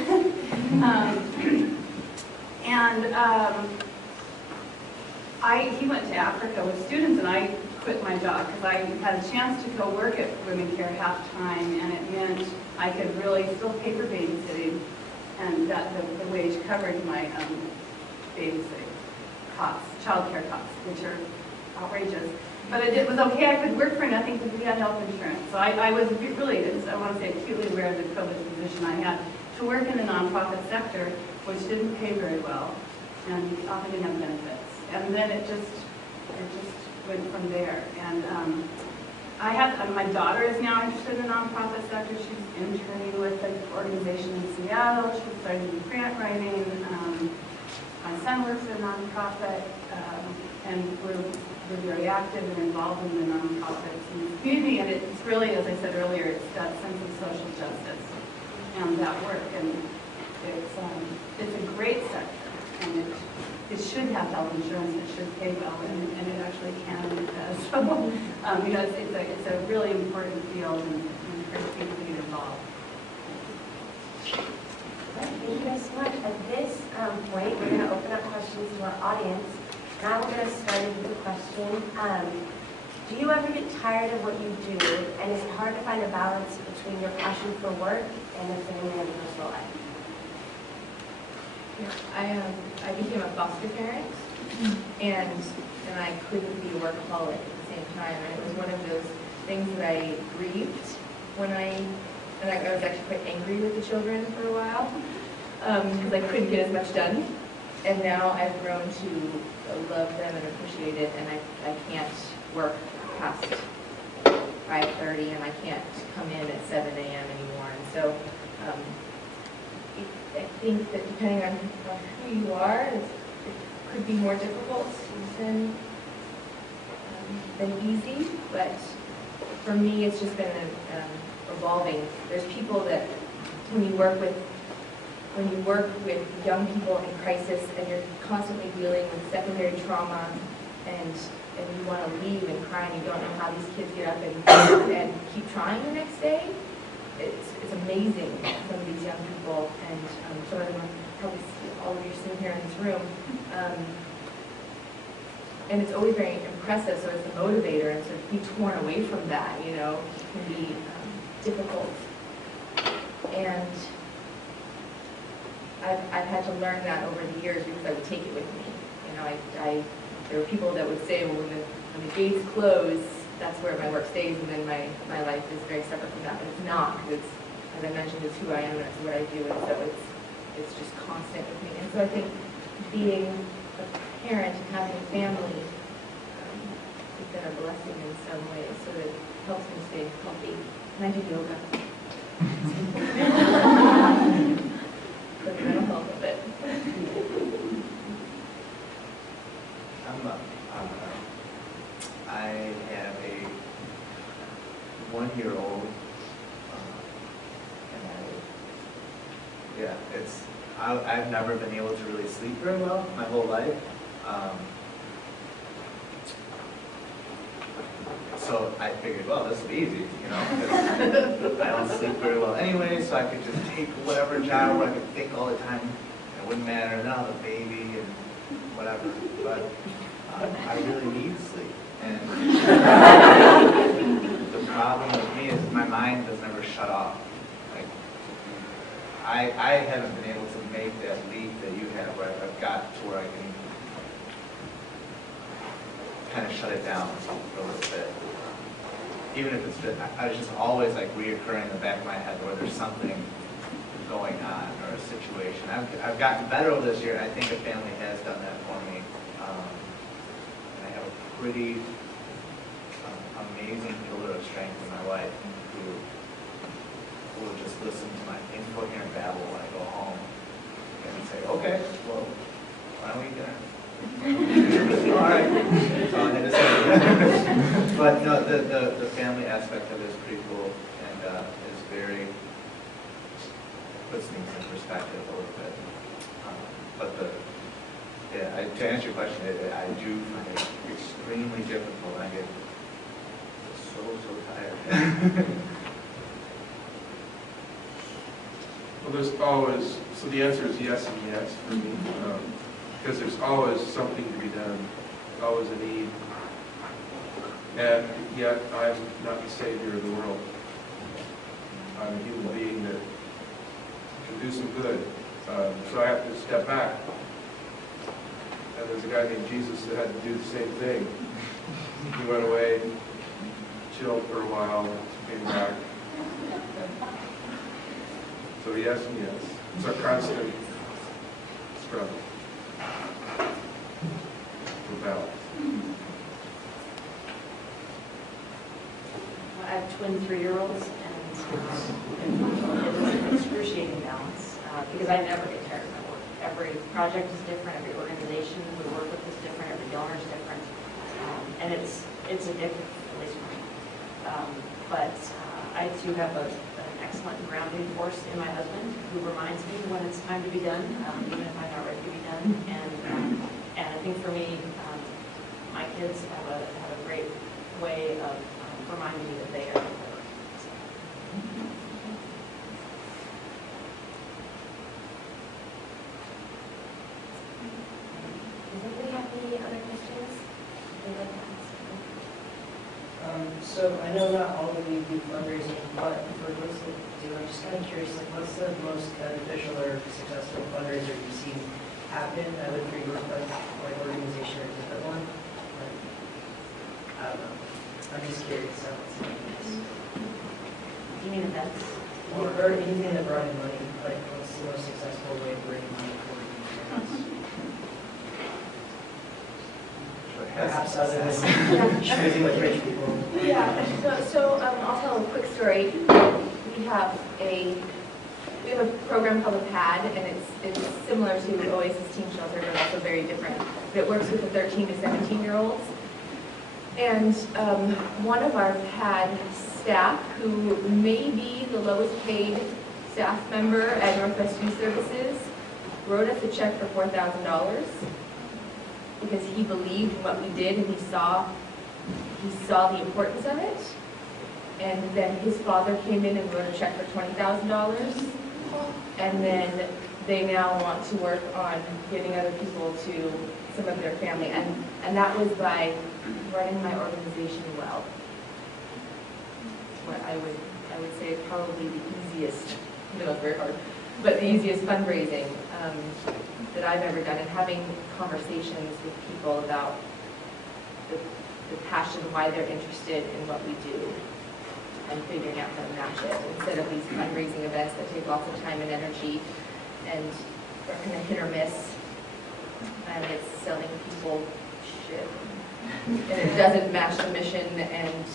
He went to Africa with students, and I quit my job because I had a chance to go work at Women Care half-time, and it meant I could really still pay for babysitting, and that the wage covered my babysitting costs, child care costs, which are outrageous. But it was okay. I could work for nothing because we had health insurance. So I was really, I want to say, acutely aware of the privileged position I had to work in the nonprofit sector, which didn't pay very well, and often didn't have benefits. And then it just went from there. And my daughter is now interested in the nonprofit sector. She's interning with an organization in Seattle. She's starting to do grant writing. My son works at a nonprofit, and we're very active and involved in the nonprofits in the community. And it's really, as I said earlier, it's that sense of social justice and that work. And it's a great sector, and it should have health insurance. It should pay well, and it actually can, and it does. So, it's a really important field, and encourage people to get involved. Thank you guys so much. At this point, we're going to open up questions to our audience. And I will get us started with a question. Do you ever get tired of what you do, and is it hard to find a balance between your passion for work and the family and personal life? I became a foster parent, and I couldn't be a workaholic at the same time. And it was one of those things that I grieved and I was actually quite angry with the children for a while because I couldn't get as much done. And now I've grown to love them and appreciate it, and I can't work past 5:30, and I can't come in at 7 a.m. anymore. And so I think that depending on who you are, it could be more difficult than easy. But for me, it's just been evolving. There's people that when you work with young people in crisis, and you're constantly dealing with secondary trauma, and you want to leave and cry, and you don't know how these kids get up and keep trying the next day. It's amazing, some of these young people, and some of them are probably all of you sitting here in this room. And it's always very impressive, so it's a motivator, and so to be torn away from that, can be difficult. And I've had to learn that over the years because I would take it with me. There were people that would say, well, when the gates close, that's where my work stays, and then my life is very separate from that. But it's not, because it's, as I mentioned, it's who I am and it's what I do, and so it's just constant with me. And so I think being a parent and having a family has been a blessing in some ways, so that it helps me stay healthy. And I do yoga. For the mental health of it. I have a 1-year-old, and I've never been able to really sleep very well my whole life. So I figured, well, this will be easy, you know, because I don't sleep very well anyway, so I could just take whatever job where I could think all the time. It wouldn't matter, then I'll have a baby and whatever. But I really need sleep. And the problem with me is my mind does never shut off. Like, I haven't been able to make that leap that you have, where I've got to where I can kind of shut it down for a little bit. Even if it's just, I was just always like reoccurring in the back of my head where there's something going on or a situation. I've gotten better over this year. I think a family has done that for me. And I have a pretty amazing pillar of strength in my life who will just listen to my incoherent babble when I go home and say, okay, well, why don't we eat dinner? All right. So I had to say. But no, the family aspect of it is pretty cool and is very, puts things in perspective a little bit. But to answer your question, I do find it extremely difficult. I get so tired. Well, there's always, so the answer is yes and yes for me, because there's always something to be done, always a need, and yet I'm not the savior of the world. I'm a human being that can do some good, so I have to step back. And there's a guy named Jesus that had to do the same thing. He went away, chilled for a while, came back. So yes and yes. It's our constant struggle for balance. I have twin 3-year-olds, and it's excruciating balance because I never get tired of my work. Every project is different, every organization we work with is different, every donor is different, and it's addictive, at least for me. But I too have an excellent grounding force in my husband who reminds me when it's time to be done, even if I'm not ready to be done. And I think for me, my kids have a great way of reminding me that they are important. Does anybody have any other questions they'd like to ask? So I know not all of you do fundraising, but for those that do, I'm just kind of curious, like, what's the most beneficial or successful fundraiser you've seen happen, either for your like organization or a different one? Like, I don't know. I'm just curious. You mean events? Or anything that brought in money, like what's the most successful way of bringing money for you? Perhaps other than choosing with rich people. Yeah, so I'll tell a quick story. We have a program called a PAD, and it's similar to Oasis Teen Shelter, but also very different. But it works with the 13 to 17-year-olds. And one of our PAD staff, who may be the lowest paid staff member at Northwest Youth Services, wrote us a check for $4,000 because he believed in what we did and he saw the importance of it. And then his father came in and wrote a check for $20,000. And then they now want to work on giving other people to some of their family. And that was by running my organization well. What I would say is probably the easiest, even though it's very hard, but the easiest fundraising that I've ever done, and having conversations with people about the passion, why they're interested in what we do, and figuring out how to match it, instead of these fundraising events that take lots of time and energy and are kind of hit or miss, and it's selling people shit, and it doesn't match the mission. And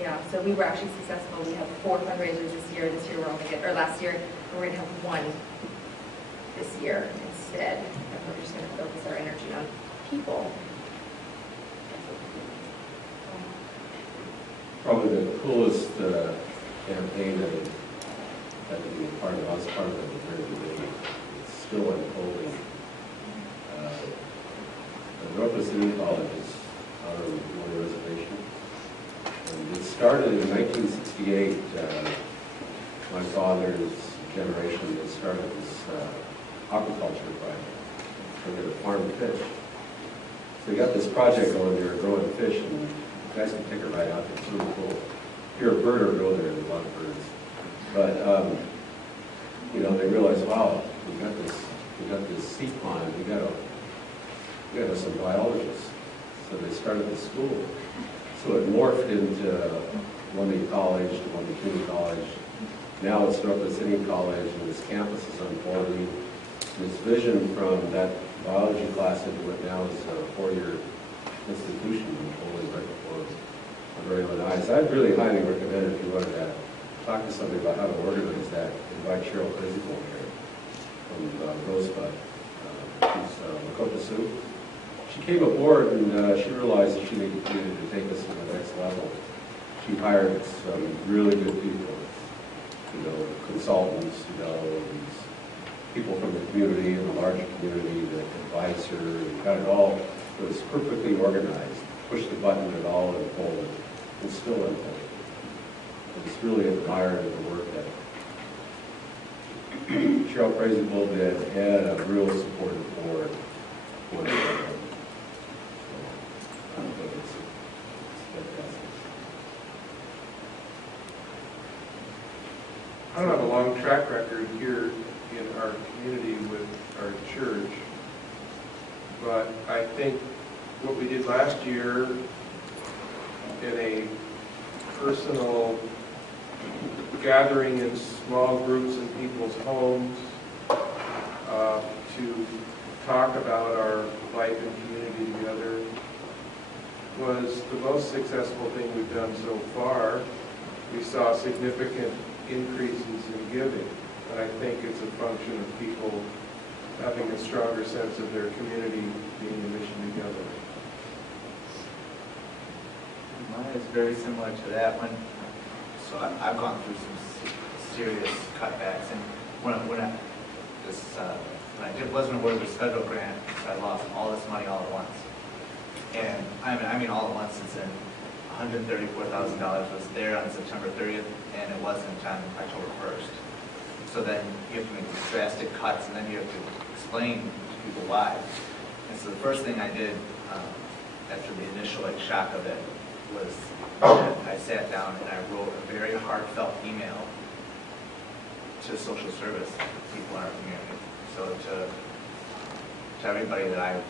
yeah, so we were actually successful. We have 4 fundraisers this year. This year we're only or last year we're going to have 1 this year instead, and we're just going to focus our energy on people. Probably the coolest campaign that I've been part of. I was part of it at the very beginning. It's still unfolding. The Northwest City College is on a Mauri reservation. And it started in 1968. My father's generation that started this aquaculture project. We're going to farm fish. So we got this project going there, growing fish, and you guys can take it right out. It's really cool. If you're a birder, go there. There's a lot of birds. But you know, they realized, wow, we got this sea pond. We got to have some biologists. So they started the school. So it morphed into Columbia College, to Columbia Community College. Now it's Northwest City College, and this campus is unfolding. This vision from that biology class into what now is a 4-year institution unfolding right before our very own eyes. I'd really highly recommend, if you wanted to talk to somebody about how to organize that, invite Cheryl Physical here from Rosebud. She's Lakota Sioux. She came aboard and she realized that she needed to take us to the next level. She hired some really good people, you know, consultants, you know, these people from the community and the larger community that advised her, and got it all. It was perfectly organized. Pushed the button, it all unfolded. It's still unfolding. I just really admired the work that Cheryl Crazybull did, had a real supportive board for it. I think it's fantastic. I don't have a long track record here in our community with our church, but I think what we did last year in a personal gathering in small groups in people's homes to talk about our life and community together was the most successful thing we've done so far. We saw significant increases in giving, and I think it's a function of people having a stronger sense of their community being in mission together. Mine is very similar to that one. So I've gone through some serious cutbacks, and when I wasn't awarded this federal grant, I lost all this money all at once. And I mean all at once, it's in $134,000 was there on September 30th, and it wasn't on October 1st. So then you have to make these drastic cuts, and then you have to explain to people why. And so the first thing I did after the initial shock of it was I sat down and I wrote a very heartfelt email to social service people in our community. So to everybody that I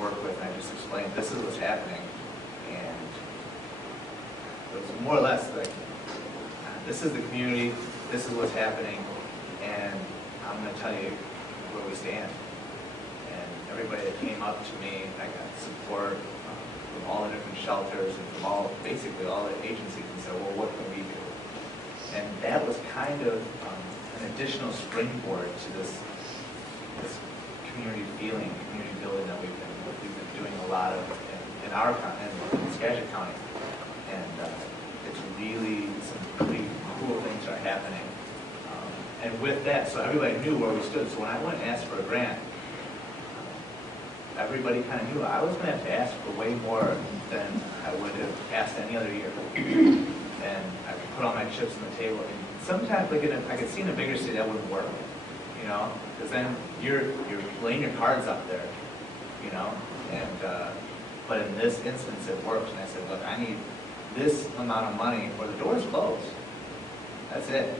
work with, and I just explained, this is what's happening. And it was more or less like, this is the community, this is what's happening, and I'm going to tell you where we stand. And everybody that came up to me, I got support from all the different shelters and from basically all the agencies, and said, well, what can we do? And that was kind of an additional springboard to this community feeling, community building that we've been doing a lot of in our county, in Skagit County. And it's really, some pretty cool things are happening. And with that, so everybody knew where we stood. So when I went and asked for a grant, everybody kind of knew I was going to have to ask for way more than I would have asked any other year. And I could put all my chips on the table. And sometimes, like I could see in a bigger city that wouldn't work, you know, because then you're laying your cards up there, you know. And but in this instance, it worked. And I said, look, I need this amount of money, or the door's closed. That's it.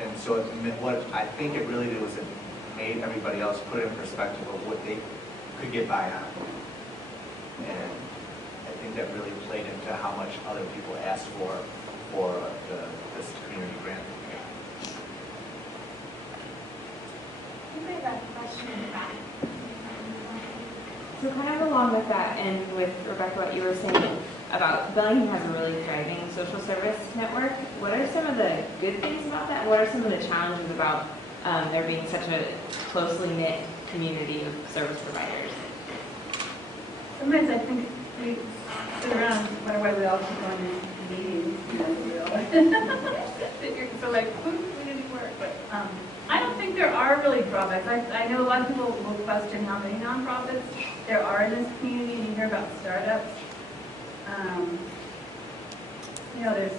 And so what I think it really did was it made everybody else put it in perspective of what they could get by on. And I think that really played into how much other people asked for this community grant. I have a question in the back. So kind of along with that, and with Rebecca, what you were saying about Bellingham has a really thriving social service network. What are some of the good things about that? What are some of the challenges about there being such a closely knit community of service providers? Sometimes I think we sit around and wonder why we all keep going to meetings. So like, we didn't work, but I don't think there are really drawbacks. I know a lot of people will question how many nonprofits there are in this community, and you hear about startups. You know, there's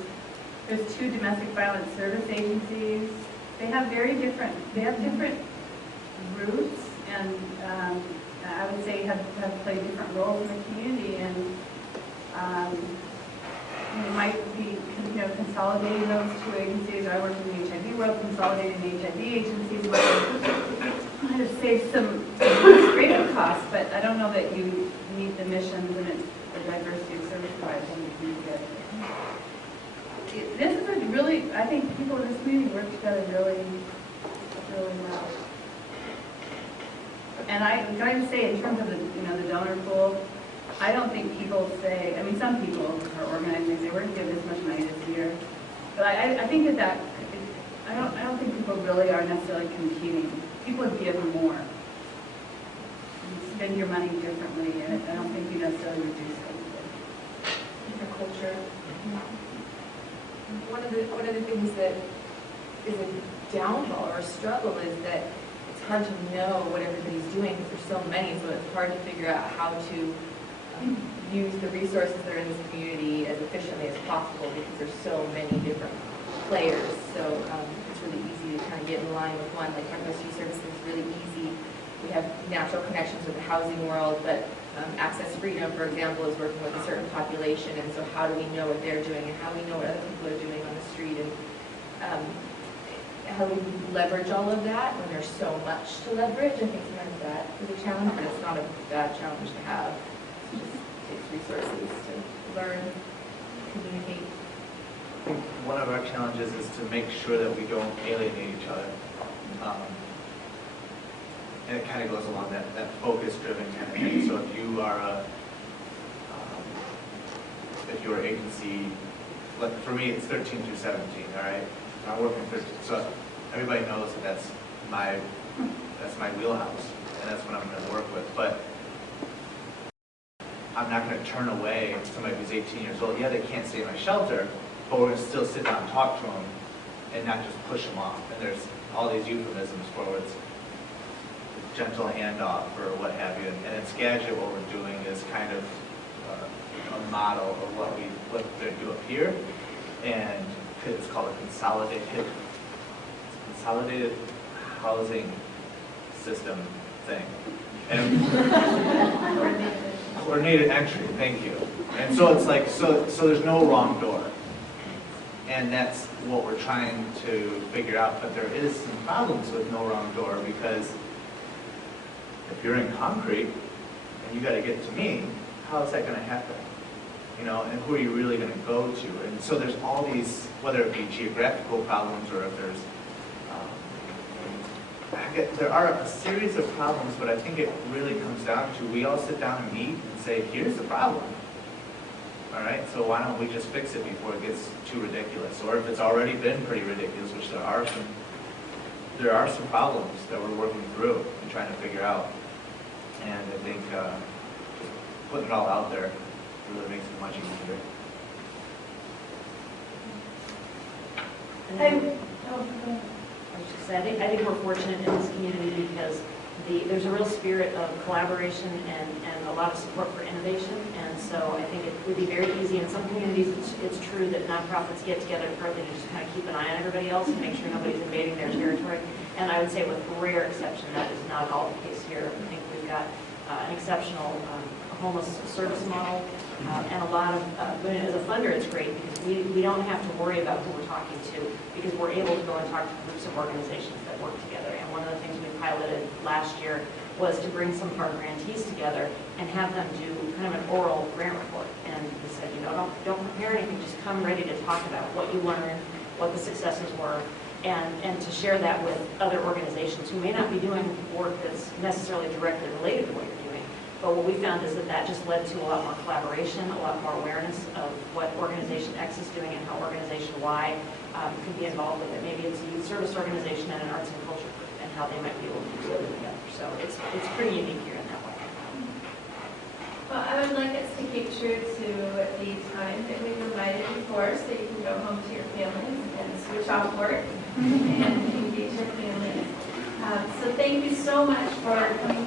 2 domestic violence service agencies. They have different roots, and I would say have played different roles in the community, and you might be consolidating those 2 agencies. I work in the HIV world, consolidating the HIV agencies might have saved some administrative costs, but I don't know that you meet the missions and it's the diversity of service providers in the community. This is a really, I think people in this community work together really, really well. And can I just say, in terms of the donor pool, I don't think people say, I mean, some people are organized and say, we're going to give this much money this year. But I think that I don't think people really are necessarily competing. People give more. You spend your money differently, and I don't think you necessarily reduce anything. Different culture. One of the things that is a downfall or a struggle is that it's hard to know what everybody's doing because there's so many, so it's hard to figure out how to use the resources that are in this community as efficiently as possible because there's so many different players. So it's really easy to kind of get in line with one. Like Northwest Youth Services is really easy. We have natural connections with the housing world, but Access Freedom, for example, is working with a certain population, and so how do we know what they're doing and how do we know what other people are doing on the street, and how do we leverage all of that when there's so much to leverage? I think sometimes that is a challenge, but it's not a bad challenge to have. It just takes resources to learn, communicate. I think one of our challenges is to make sure that we don't alienate each other. And it kind of goes along that focus-driven kind of thing. So if you are if you're an agency, like for me, it's 13 through 17, all right? I work in 13, so everybody knows that that's my wheelhouse, and that's what I'm going to work with. But I'm not going to turn away somebody who's 18 years old. Yeah, they can't stay in my shelter, but we're going to still sit down and talk to them, and not just push them off. And there's all these euphemisms for it's gentle handoff or what have you. And in Skagit, what we're doing is kind of a model of what they do up here, and it's called a consolidated housing system thing. And coordinated entry, thank you. And so it's like, so there's no wrong door. And that's what we're trying to figure out. But there is some problems with no wrong door, because if you're in concrete and you got to get to me, how is that going to happen? You know, and who are you really going to go to? And so there's all these, whether it be geographical problems or if there's, there are a series of problems, but I think it really comes down to we all sit down and meet and say, here's the problem. All right, so why don't we just fix it before it gets too ridiculous? Or if it's already been pretty ridiculous, which there are some problems that we're working through and trying to figure out. And I think just putting it all out there really makes it much easier. I think we're fortunate in this community because there's a real spirit of collaboration and a lot of support for innovation. And so I think it would be very easy in some communities. It's true that nonprofits get together partly to just kind of keep an eye on everybody else and make sure nobody's invading their territory. And I would say with rare exception, that is not at all the case here. I think we've got an exceptional homeless service model. And a lot of, as a funder, it's great because we don't have to worry about who we're talking to because we're able to go and talk to groups of organizations that work together. And one of the things we piloted last year was to bring some of our grantees together and have them do kind of an oral grant report. And we said, you know, don't prepare anything, just come ready to talk about what you learned, what the successes were, and to share that with other organizations who may not be doing work that's necessarily directly related to what you're doing. But what we found is that that just led to a lot more collaboration, a lot more awareness of what organization X is doing and how organization Y could be involved with it. Maybe it's a youth service organization and an arts and culture group and how they might be able to do it together. So it's pretty unique here in that way. Well, I would like us to keep true to the time that we've invited you for, so you can go home to your families and switch off work and engage your families. So thank you so much for coming